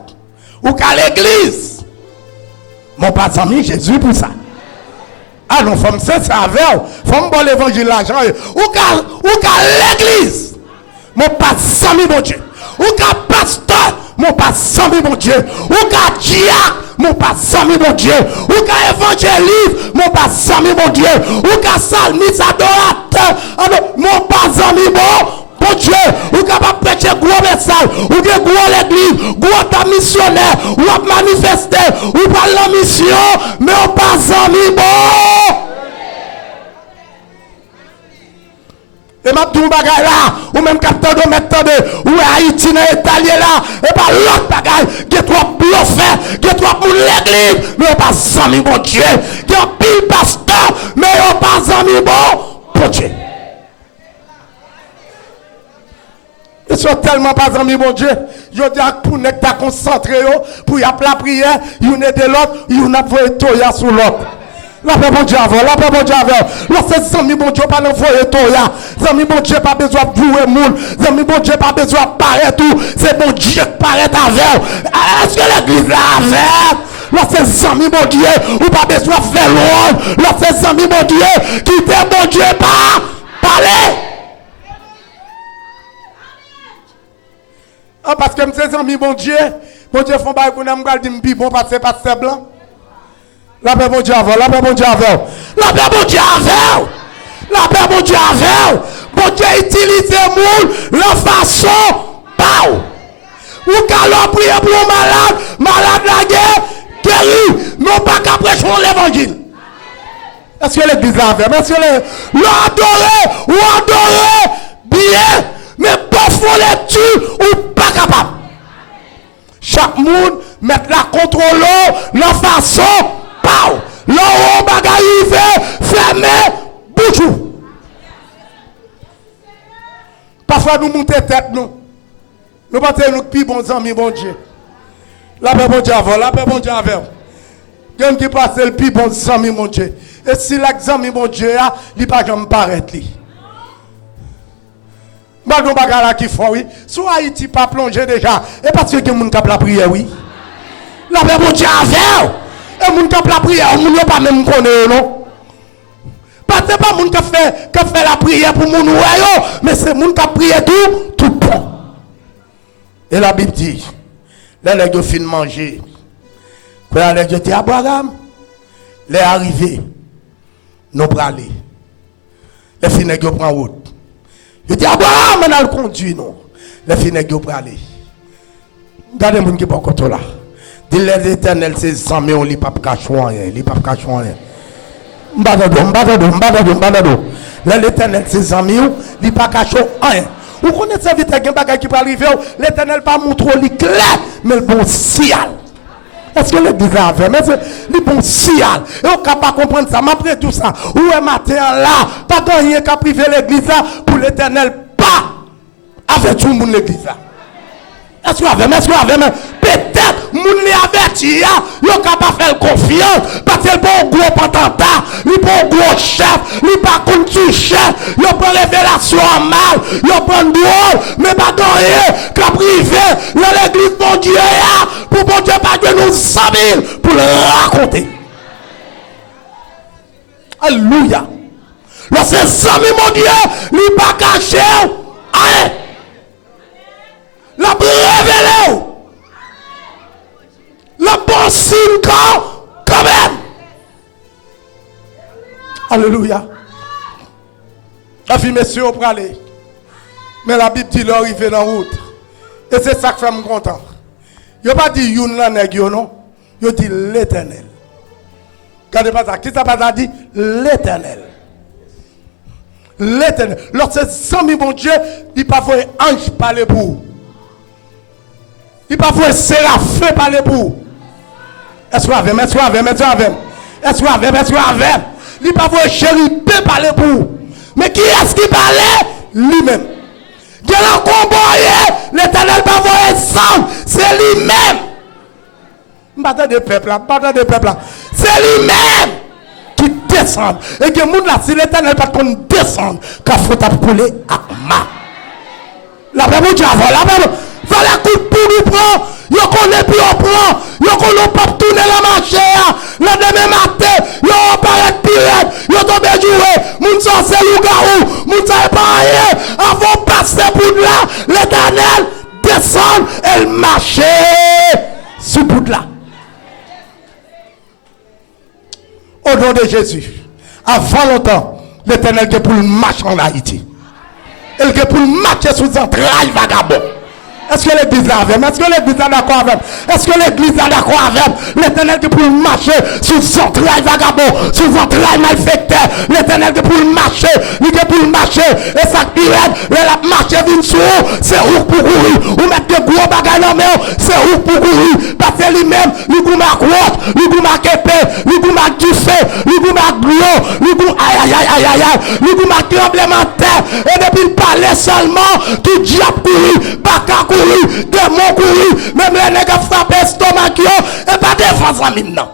Ou qu'à l'église. Mon pas ami Jésus pour ça. Ah non, femme c'est ça avec. Femme bon l'évangile l'argent. Ou qu'à l'église. Mon pas ami mon Dieu. Ou qu'à pasteur. Mon pas ami mon Dieu. Ou qu'à diacre. Mon pas ami mon Dieu. Ou qu'à évangéliste. Mon pas ami mon Dieu. Ou qu'à psalmiste adorateur. Ah non, mon pas ami mon Dieu. Ou capable de prêcher gros message. Ou bien gros l'église. Gros ta missionnaire. Ou à manifester. Ou pas la mission. Mais on pas ami bon. Et ma tout bagay là, ou même capteur de mettre ou Haïti dans Italie là, et pas l'autre bagay, qui est trop bluffé, qui est trop pour l'église, mais on pas ami bon Dieu, qui est pile pasteur, mais on pas ami bon Dieu. Ils sont tellement pas amis bon Dieu. Je dis à pour ne pas concentrer pour y appeler la prière, il y en a de l'autre, il y en a pour toya sur l'autre. La paix bon Dieu avant, Lorsque amis bon Dieu pas l'envoyer toya, amis bon Dieu pas besoin de jouer moule, amis bon Dieu pas besoin de paraître tout, c'est bon Dieu qui paraît avec. Est-ce que l'église là avec? Lorsque amis bon Dieu, ou pas besoin de faire l'ordre, lorsque amis bon Dieu, qui fait bon Dieu pas parler. Ah, parce que mes amis, bon Dieu font pas qu'on a dit bon parce que pasteur blanc. La paix bon Dieu avant, la paix bon Dieu avant. La paix bon Dieu avant. La paix bon Dieu avant. Bon Dieu utilise le la façon pas. Ou quand l'on prie pour un malade la guerre, guéri, non pas qu'après sur l'évangile. Est-ce que l'église a fait? Est-ce que l'adoré ou adoré bien, mais parfois les tue ou pas capable. Chaque monde met la contrôle, la façon, pau. Là où on bagaille fermé, bouchou. Parfois nous montons tête nous. Nous pensons nous plus bons amis, bon Dieu. La paix bon Dieu avant, la paix bon Dieu avant. Quelqu'un qui passe le plus bon zami mon Dieu. Et si l'examen mon Dieu il pas jamais paraître li. Badon bagala qui font oui. Soit Haïti pas plongé déjà et parce que moun k'ap la prière oui. La paix mon Dieu avec. Et moun k'ap la prière, moun yo pas même connaît non. Pas c'est pas moun qui fait la prière pour moun yo, mais c'est moun qui prie tout bon. Et la Bible dit, les gens fin manger. Quand les gens dit Abraham, les arrivés, nous praler. Les fins nèg prend route. Je dis Abraham, on a le conduit non. Les fins nèg praler. Regardez moun qui pas côté là. Dit l'Éternel c'est amis on li pas cacher rien, li pas cacher rien. Mbadado. L'Éternel ses amis, il pas caché rien. Vous connaissez vite un bagage qui peut arriver, l'Éternel pas montrer li clair, mais le bon sial. Est-ce que l'église a fait? Mais c'est le bon sial. Et on ne peut pas comprendre ça. Mais après tout ça, où est matin là? Pas de rien qu'à priver l'église pour l'Éternel, pas avec tout le monde l'église. Est-ce que vous avez même peut-être moun li averti ya, yo capable faire confiance parce que bon gros potentat, li bon gros chef, li pas contre tout chef, yo prend révélation en mal, yo prend drôle, mais pas de rien qu'a privé dans l'église mon Dieu ya, pour bon Dieu pas de nous 100 000 pour le raconter. Alléluia. Lorsque 100 000 mon Dieu, li pas caché, hein? La révélé. Le bon signe quand même. Alléluia. La fille, messieurs, au pralé. Mais la Bible dit leur arriver dans la route. Et c'est ça qui fait me content. Il n'y a pas dit youn la nèg non. Il dit l'Éternel. Regardez pas ça. Qui ça pas dit? L'Éternel. L'Éternel. Lorsque 100 000 bon Dieu, il pas voir ange parler pour. Il pas voir séraphin parler pour. Est-ce que vous avez? Il pas voir chérubin parler pour. Mais qui est-ce qui parlait? Lui-même. Il y a un combat, l'Éternel pas voir sang, c'est lui-même. Bataille de peuple là. C'est lui-même qui descend. Et que monde là, si l'Éternel pas qu'on descend, qu'il faut couler à ma. La Bible dit avant, la Bible. Fallait coup de nous prend, yo connaît puis on prend, yo connaît pas tourner la marché, le demain matin, yo apparaît pirate, yo tombe jouer, moun ça c'est loup-garou, moun ça pas rien, avant passer pour là, l'Éternel descend, elle marche sous bout là. Au nom de Jésus, avant longtemps, l'Éternel est pour le marcher en Haïti. Elle est pour le marcher sous un entrailles vagabond. Est-ce que l'église a avec? Est-ce que l'église est d'accord avec? Est-ce que l'église est d'accord avec? L'Éternel qui pour marcher sous son trail vagabond, sous son trail malfecté. L'Éternel qui pour marcher, il qui pour marcher. Et ça pirate, la marche vient sur c'est où pour courir. Ou mettre des gros bagages dans main, c'est où pour courir. Parce que lui-même, lui goût ma crotte, lui goût ma képé, lui goût ma duffé, lui goût ma glou, lui goût aïe, lui goût ma tremblement de terre. Et depuis il parlait seulement, tout diable courir, baka courir, démon courir, même les nègres frappent estomac et pas défense en maintenant.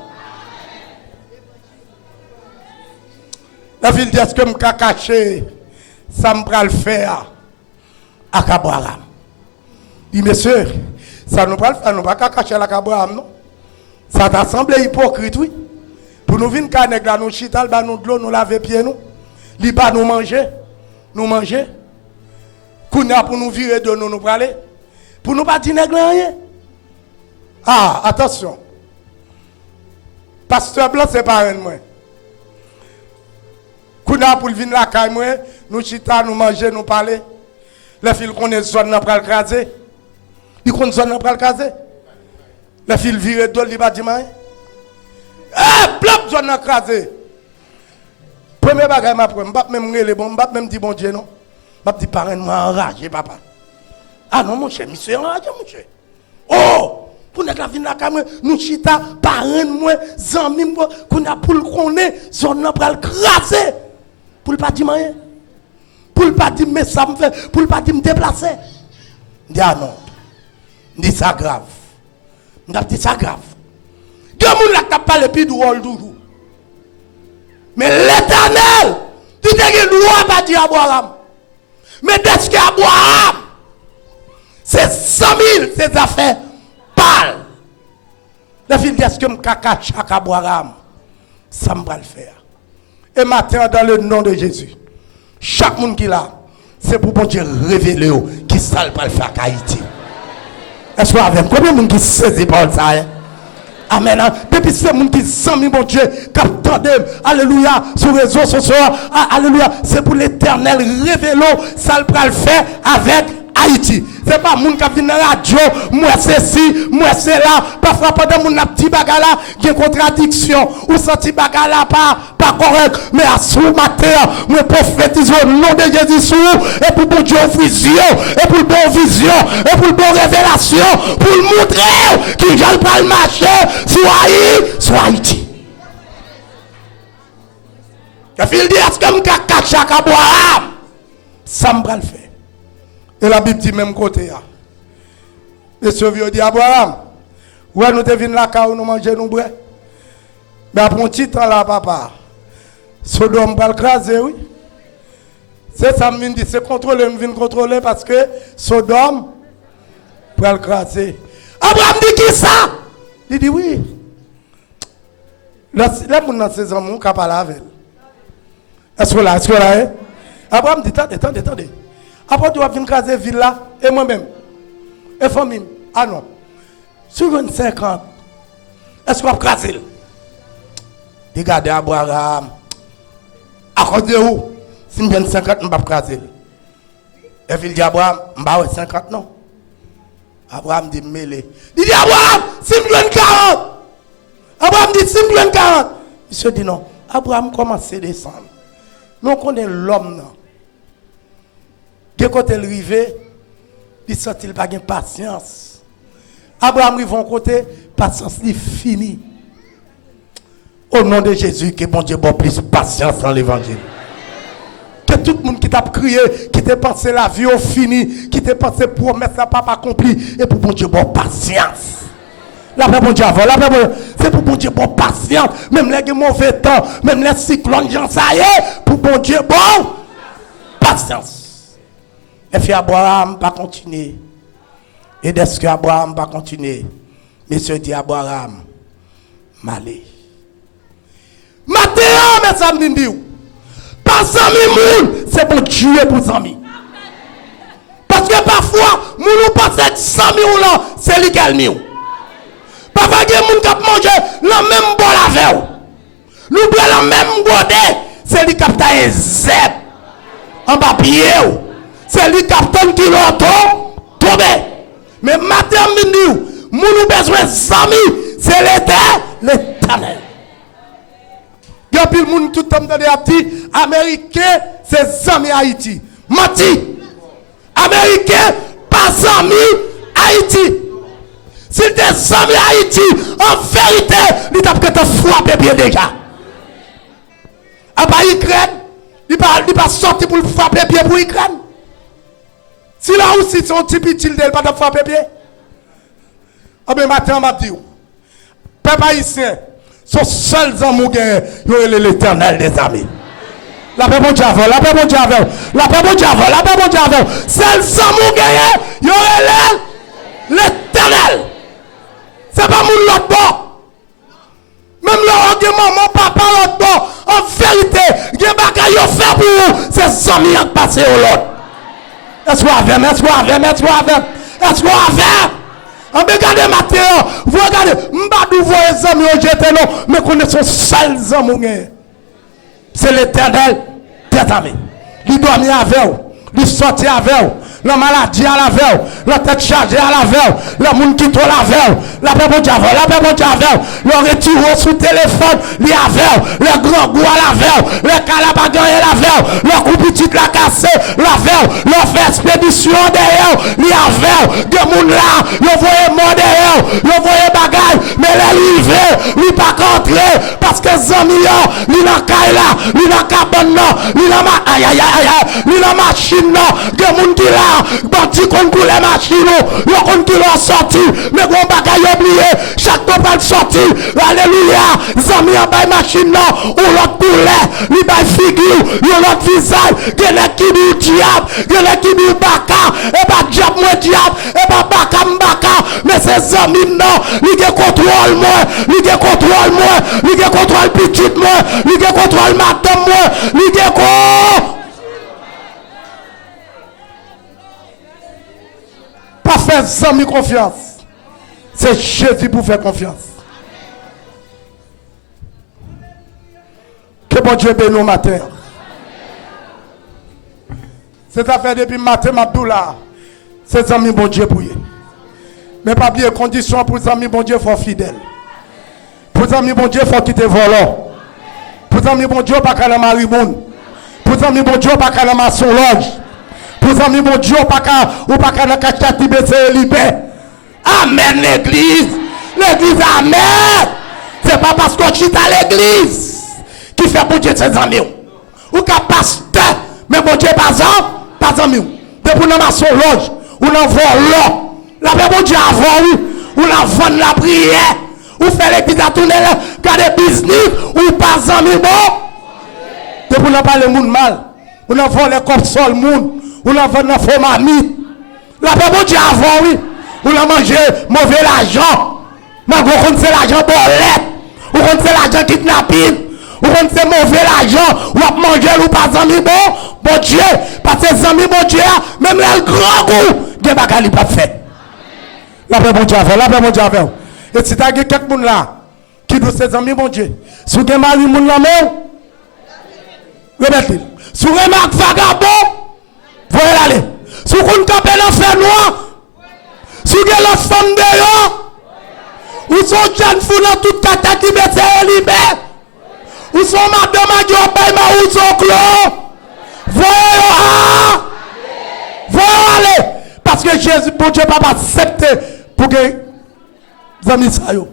La ville dit est-ce que je peux cacher, ça me va le faire à Abraham. Il dit monsieur, ça nous va le faire, nous ne pas cacher à Abraham non. Ça t'a semblé hypocrite oui. Pour nous venir à nègre nous chital, nous de l'eau, nous laver pieds nous. Li pas nous manger. Kounya pour nous virer de nous praler. Pour nous pas dire rien. Ah, attention. Pasteur Blanc, c'est pas un moi. Kounya pour venir la caille moi, nous chita, nous manger, nous parler. Les filles connaissent zone n'a pas le craser. Ils connaissent zone n'a pas le craser. Les filles virer de li pas dire rien. Plop zone n'a craser. Premier bagage m'a prendre, m'pas même les bon, m'pas même dire bon Dieu non. M'a dit parent moi enragé papa. Ah non mon cher, monsieur enragé mon cher. Oh, pour nous la vie la caméra, nous chita parent moi, zami moi, qu'on a pour le connaître, zone n'a pas le craser. Pour pas dire rien. Pour pas dire mais ça me fait, pour pas dire me déplacer. Dis ah non. Dis ça grave. M'pas dit ça grave. Deux moun la n'a pas le plus drôle toujours. Mais l'Éternel, tu t'es dit, droit pas dire Abraham. Mais dès qu'Abraham, c'est 100 000, ces affaires, parlent. La ville d'est-ce que m'kaka chaque Abraham, ça me va le faire. Et maintenant, dans le nom de Jésus, chaque monde qui l'a, c'est pour bon Dieu révéler qui ça le faire à Haïti. Est-ce que vous avez combien de monde qui saisit par ça? Hein? Amen. Depuis ce monde qui sent, mon Dieu, captez, alléluia, sur les réseaux sociaux, alléluia, c'est pour l'Éternel révéler ça le faire avec Haïti. C'est pas moun qui vient dans la radio, moi c'est ci, moi c'est là. Parfois pendant mon petit bagala, il y a une contradiction. Ou senti bagala pas correct. Mais à ce matin, moi prophétise au nom de Jésus et pour bon Dieu vision, et pour bon vision, et pour bon révélation, pour le montrer qu'il vient pas le marché, soit Haïti. La fille dit, est-ce que je vais cacher à Abraham? Ça me va le faire. Et la Bible dit même côté. Les sauvieux dit Abraham, ouais, nous te venons là, car nous mangeons, nous boire. Mais après un petit temps là, papa, Sodome va le craser, oui. C'est ça, me dit, c'est contrôler, me vient contrôler parce que Sodome va le craser. Abraham dit qui ça? Il dit oui. Là, mon dans ses amours, qui parle avec elle. Est-ce que là, hein? Abraham dit, attendez. Après, tu vas venir craser la ville là, et moi-même, et famille. Ah non. Sur une 50, est-ce qu'on va craser? Regardez Abraham. À cause de où? Si je viens 50, je ne vais pas craser. Et il dit Abraham, je vais 50 non. Abraham dit mêlé. Il dit Abraham, si je viens 40. Abraham dit si je viens 40. Monsieur dit non. Abraham commence à descendre. Nous connaissons l'homme non. Dès que tu es arrivé, il sent qu'il n'a pas de patience. Abraham arrive en côté, patience est finie. Au nom de Jésus, que bon Dieu bon plus patience dans l'évangile. Que tout le monde qui t'a crié, qui t'a pensé la vie au fini, qui t'a pensé promesse n'a pas accompli, et pour bon Dieu bon patience. La paix bon Dieu avant, la paix bon Dieu, c'est pour bon Dieu bon patience. Même les mauvais temps, même les cyclones, j'en sais, pour bon Dieu bon patience. Et puis Abraham va continuer. Et dès que Abraham va continuer, monsieur dit Abraham, malé. Maintenant, mes amis, dit, pas amis, c'est pour Dieu pour amis. Parce que parfois, nous pensons que 100 000 là, c'est lui qui a le mieux. Parfois, il y a des gens qui mangent le même bol avec vous. Nous prenons le même godet, c'est lui qui a un zèbre en papier. C'est lui capitaine qui l'a tombé. Mais maintenant, nous avons besoin d'amis. C'est l'Éternel. Il y a plus de monde tout le temps dit Américain, c'est amis Haïti. Mati. Américain, pas amis Haïti. Si tu es amis Haïti, en vérité, il t'a peut-être frappé bien déjà. Après Ukraine, il va sortir pour le frapper bien pour Ukraine. Si là aussi son petit petit il pas de frapper pied. Ah ben maintenant m'a dit peuple haïtien son seul amour gagne l'Éternel des amis. La paix bon Dieu avant, la paix bon Dieu avant, la paix bon Dieu avant, la paix bon Dieu avant. Seul amour gagne l'Éternel. C'est pas mon l'autre bord. Même le maman papa l'autre bord. En vérité, il y a des bagages à faire pour vous. C'est amis qui passent au l'autre. Est-ce qu'on a fait? Est-ce qu'on a fait? Est-ce qu'on a fait? Est-ce qu'on a fait? On regarde Matthieu, vous regardez, m'badou voyez les amis au jeté non, mais connaissons seuls amis. C'est l'Éternel des amis. Il doit venir avec vous, il sortir avec vous, la maladie à la veille, la tête chargée à la veille, le monde qui tourne la veille, la paix bon Dieu avec, la paix bon Dieu avec, le retour sous téléphone, il y avec, le grand goût à la veille, le calabagan à la veille, le coup petit la cassé, la veille, le fait expédition derrière, il y avec, des monde là, le voyez mort derrière, le voyez bagaille, mais les livrés, il pas rentrer, parce que zami yo, li nan kay la, li nan cabane nan, li nan aïe aïe aïe aïe, li nan machine nan, gen moun ki la, bandi kon koule machine yo kon ki la sorti, mais gon bagay oublié, chaque fois pas sorti. Alléluia, zami yo bay machine nan, ou l'autre koule, li bay figure, yo l'autre visage, gen qui dit diable, gen qui dit baka, et pas diable moi diable, et pas baka mbaka, mais ces amis non, li gen contrôle moi, li gen contrôle moi, li gen contrôle petite moi, li gen contrôle madame moi, li gen quoi? Pas faire amis confiance. C'est Jésus pour faire confiance. Que bon Dieu bénisse nos matin. C'est affaire depuis matin, Abdoula. C'est amis bon Dieu pour eux. Mais pas bien condition pour les amis bon Dieu, il faut fidèle. Pour les amis bon Dieu, il faut quitter volant. Pour les amis bon Dieu, pas qu'à la marimoun. Pour les amis bon Dieu, pas qu'à la maçon loge. Pour les amis bon Dieu, pas qu'à la cachette libérée libérée. Amen l'église. L'église amen. C'est pas parce que tu es à l'église qui fait bon Dieu ses amis. Ou qu'à pasteur, mais bon Dieu pas amis. Depuis nous maçon loge, ou nous volons. La paix bon Dieu avant oui, ou la vendre la prière, ou faire l'église à tourner là, garder business, ou pas amis bon. Depuis nous parler monde mal, ou nous voler comme sol monde, ou nous vendre faux mamie. La paix bon Dieu avant oui. Ou la manger mauvais l'argent. Mais vous connaissez l'argent bolette. Vous connaissez l'argent kidnapping. Vous connaissez mauvais l'argent. Ou à manger ou pas amis bon Dieu. Parce que les amis bon Dieu, même le grand goût, des bagages pas fait. La paix bon Dieu avec, la paix bon Dieu avec. Et si tu as quelqu'un là qui doit ses amis bon Dieu, si vous avez mari moun la main, répétez. Si vous avez marque vagabond, voyez aller. Si vous avez capé l'enfer noir, si vous avez la femme de yo, ou sont jeunes fous dans toute kata qui met libéré, ou sont madame à Dieu, ou sont clos, voyez aller. Parce que Jésus, bon Dieu, pas accepter pour que les amis ça yo.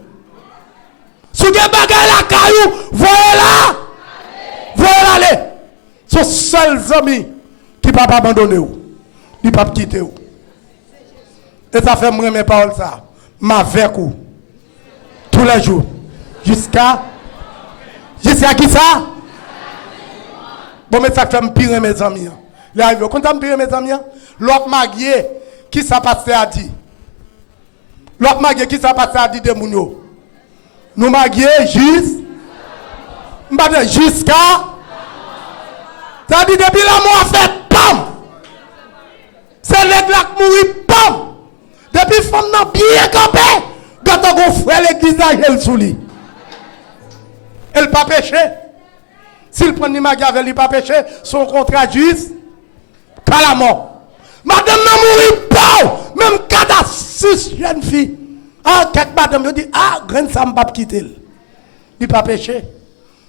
Si vous avez bagay la caillou, voyez aller. Son seul ami qui ne peut pas abandonner ou, qui ne peut pas quitter ou. Et ça fait moi mes paroles ça. Ma avec ou. Tous les jours. Jusqu'à qui ça? Bon, mais ça fait me pire mes amis. Là, quand ça me pire mes amis, l'autre marié, qui ça passe à dire? L'autre marié, qui ça passe à dire de Mounio? Nous mariés jusqu'à. Ça dit depuis la mort fait pam. C'est l'église qui mourit pam. Depuis femme n'a bien campé. Quand on fait l'église elle sous lui. Elle pas péché. S'il prend une magie avec lui pas péché, son contrat juste qu'à la mort. Madame n'a mouru pas. Même quand 6 jeunes filles. Ah, quelques madame me dit ah, grand ça m'a pas quitter. Il pas péché.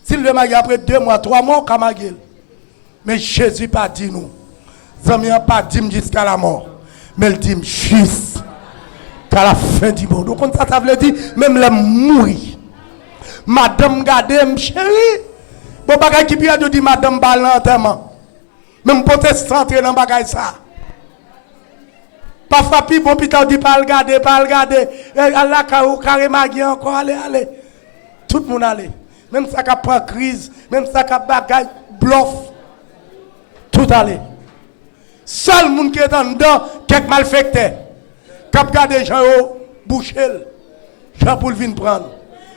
S'il le magie après 2 mois, 3 mois, qu'à magie. Mais Jésus pas dit nous. Zami n'a pas dit jusqu'à la mort. Mais il dit juste qu'à la fin du monde. Donc ça veut dire même les mourir. Madame gardez chérie. Bon bagay qui peut dire madame balantement. Même protestant entrer dans bagay ça. Parfois puis bon pita dit pas regarder. Allah carré magi encore allez. Tout le monde allez. Même ça qui prend crise, même ça qui bagay bluff. Tout allez. Seul monde qui est en dedans, quelques malfaiteurs. Cap garder gens au boucher. Jean pour venir prendre.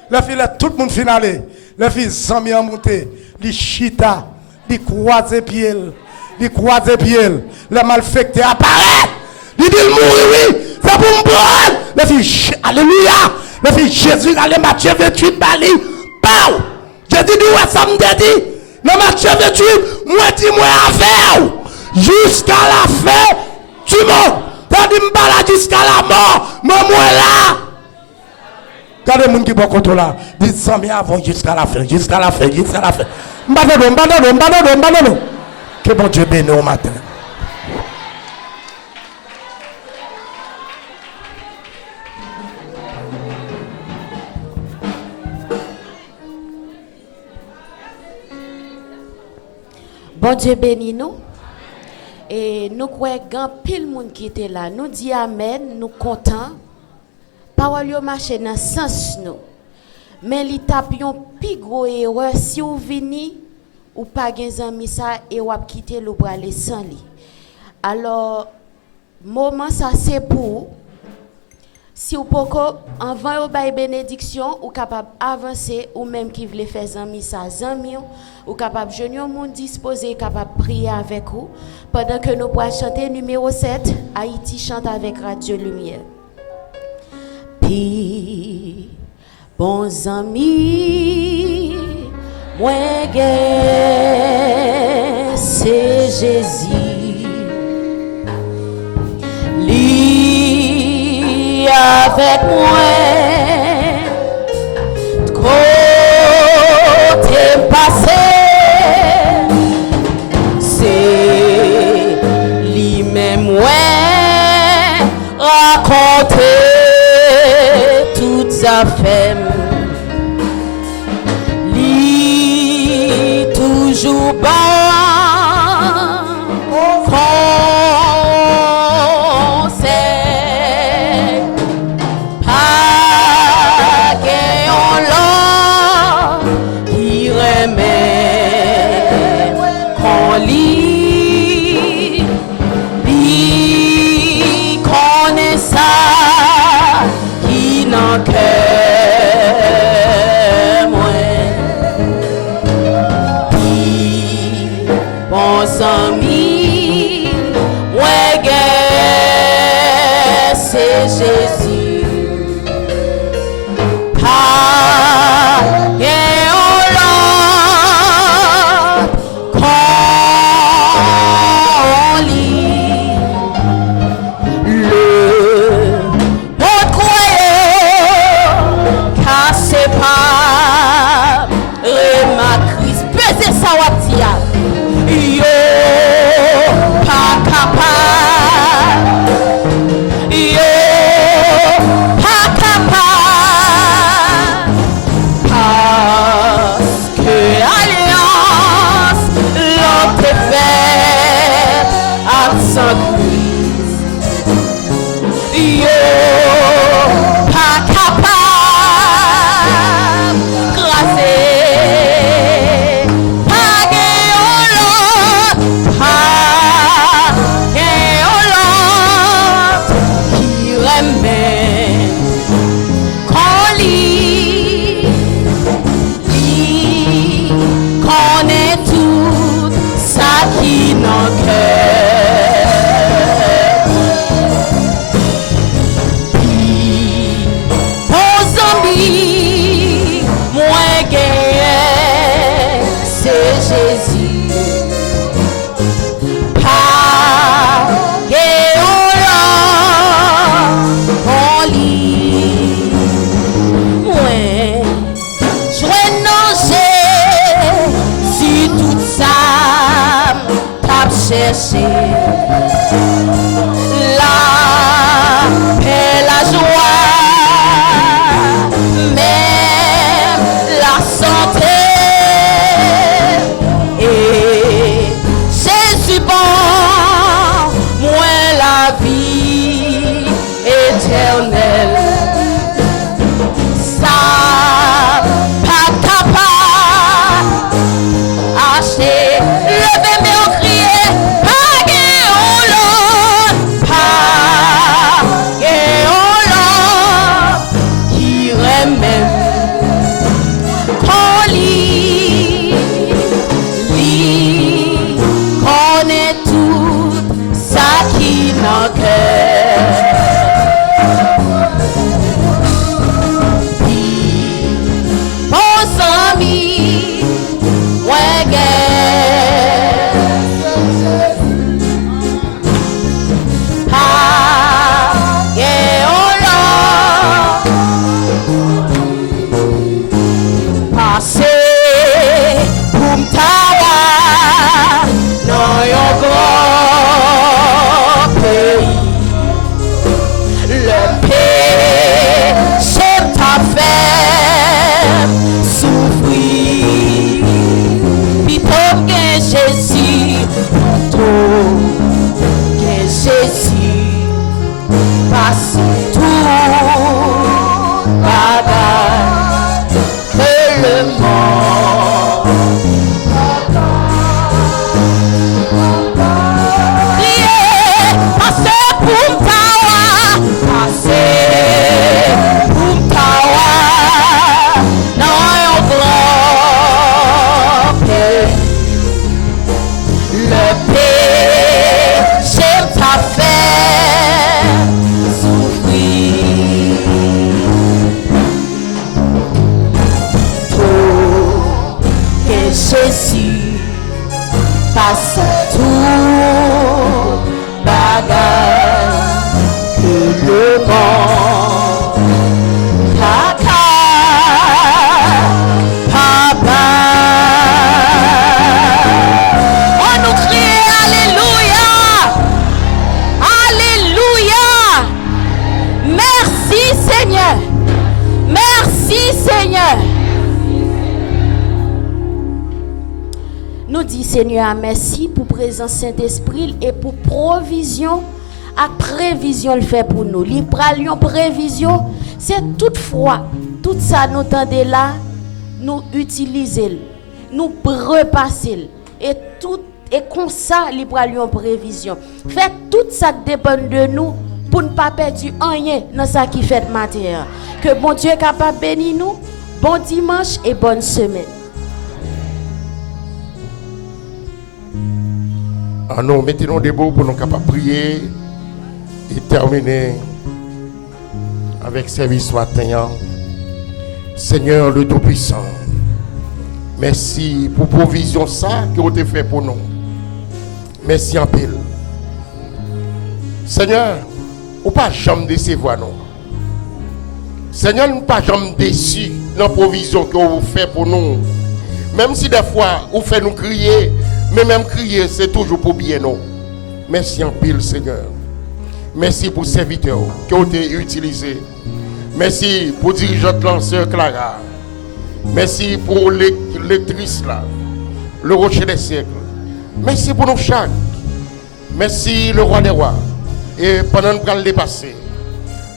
Le fille tout le monde finalé. Le fille zami en monté, li chita, li croise pied, le malfaiteurs apparaît. Il dit mourir oui, c'est pour me prendre. Le fille alléluia. Le fille Jésus allez Matthieu 28 bali. Pau. Jésus dit ouais ça me dit. Dans Matthieu 28, moi dis-moi avec jusqu'à la fin du monde. T'as dit m'bala jusqu'à la mort, moi là. Regardez les gens qui sont contre là. Dis ça mais avant jusqu'à la fin. M'badon. Que bon Dieu bénisse au matin. Bon Dieu bénit nous. Et nous croyons grand pile monde qui était là. Nous disons amen, nous contents. Parole yo marché dans sens nous. Mais li tap yon pi gros erreur si ou vini ou pas gen zanmi ça et ou ap quitter le pour aller sans li. Alors moment ça c'est pour si ou poko avant ou bay bénédiction ou capable avancer ou même qui veut faire zanmi ça zanmi ou capable jeune yon monde disposé capable prier avec vous pendant que nous pourrons chanter numéro 7 Haïti chante avec Radio Lumière. Pi bons amis moi c'est Jésus li avec moi côté passé c'est li même ouais raconter toutes affaires li toujours bon conseil pas gagnant l'or qui remet qu'on lit li connaît ça qui n'en cœur moi bons amis ouais c'est Jésus pas gagnant l'autre qu'on lit le bon croyant car c'est pas ma crise pesez ça watia yo pas capable yo pas capable parce que alliance l'autre est faite à sans crise yo pas capable grâce pas gagnant l'autre qui remet qu'on lit connaît tout ça qui n'en cœur bons amis moi c'est Jésus pas gagnant l'or on lit ouais joindre non si tout ça t'a cherché la paix la joie même la santé et Jésus bon moi la vie éternelle ça pas capable acheter lever mais on crier pas gagnant l'autre qui remet qu'on lit connaît tout ça qui n'en cœur bons amis ouais pas gagnant l'or passé pour m'tawa dans yon grand pays le péché t'a fait souffrir le monde. Criez, passez pour Tawa, passez pour Tawa, dans un grand pays. Le péché t'a fait souffrir. Tout et Jésus passe tout bagage que le monde caca papa. On nous crie Alléluia, Alléluia. Merci Seigneur, merci Seigneur. Nous disons Seigneur merci pour présence Saint-Esprit et pour provision et prévision le fait pour nous. Les pralions prévision, c'est toutefois tout ça nous tendez là, nous utiliser, nous repasser et tout et comme ça les pralions prévision. Faites tout ça dépend de nous pour ne pas perdre rien dans ça qui fait matin. Que bon Dieu est capable de bénir nous. Bon dimanche et bonne semaine. Nous mettons debout pour nous capables de prier et terminer avec service matin. Seigneur le Tout-Puissant, merci pour provision ça que vous avez fait pour nous. Merci en pile. Seigneur, vous pas jamais décevoir nous. Seigneur, nous pas jamais déçu dans la provision que vous faites pour nous. Même si des fois vous faites nous crier, mais même crier, c'est toujours pour bien nous. Merci en pile, Seigneur. Merci pour serviteurs qui ont été utilisés. Merci pour dirigeante lanceur Clara. Merci pour lectrice là, le rocher des siècles. Merci pour nos chaque. Merci le roi des rois. Et pendant que nous allons dépasser,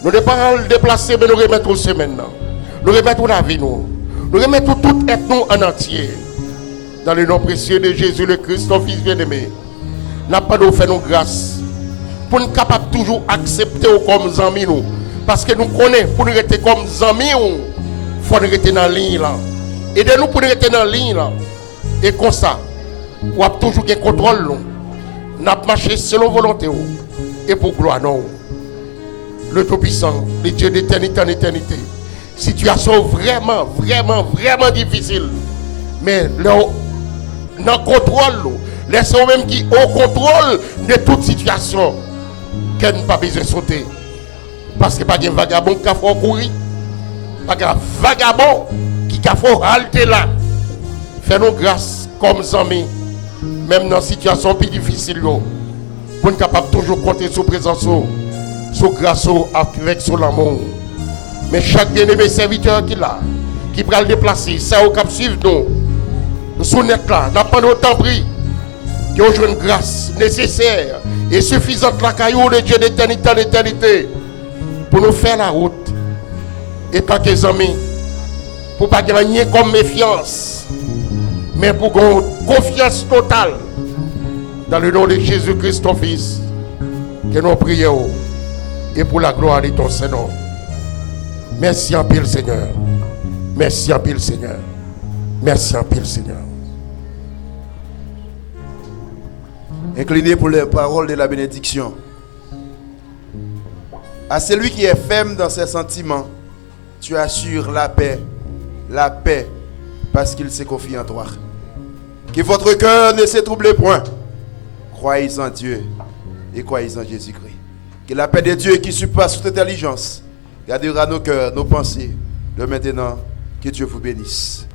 nous ne pas le déplacer, mais nous remettons aussi maintenant. Nous remettons la vie, nous remettons tout être nous en entier. Dans le nom précieux de Jésus le Christ, ton Fils bien-aimé, n'a pas de faire nos grâces pour nous capables toujours accepter comme amis nous. Parce que nous connaissons, pour nous rester comme amis, il faut nous rester dans la ligne là. Aidez-nous pour nous rester dans la ligne là. Et comme ça, on a toujours un contrôle. Nous avons marché selon volonté. Et pour gloire, non. Le Tout-Puissant, le Dieu d'éternité en éternité. Situation vraiment, vraiment, vraiment difficile. Mais dans le contrôle, laissez même qui au contrôle de toute situation qu'elle n'a pas besoin de sauter. Parce que pas de vagabond qui a fait courir. Pas de vagabond qui a fait halter là. Fais-nous grâce comme amis, même dans une situation plus difficile, pour nous capables toujours compter sur présence, sur grâce, avec sur l'amour. Mais chaque bien-aimé serviteur qui l'a, qui peut le déplacer, ça au cap suivre nous. Sous net là, n'a pas autant pris. Qui ont une grâce nécessaire et suffisante la caillou de Dieu d'éternité en éternité pour nous faire la route. Et tant que amis, pour ne pas gagner comme méfiance, mais pour une confiance totale dans le nom de Jésus-Christ, ton Fils, que nous prions et pour la gloire de ton Seigneur. Merci en pile, Seigneur. Merci en pile, Seigneur. Merci en pile, Seigneur. Incliné pour les paroles de la bénédiction. À celui qui est ferme dans ses sentiments, tu assures la paix, parce qu'il se confie en toi. Que votre cœur ne se trouble point. Croyez en Dieu et croyez en Jésus-Christ. Que la paix de Dieu qui surpasse toute intelligence gardera nos cœurs, nos pensées, de maintenant. Que Dieu vous bénisse.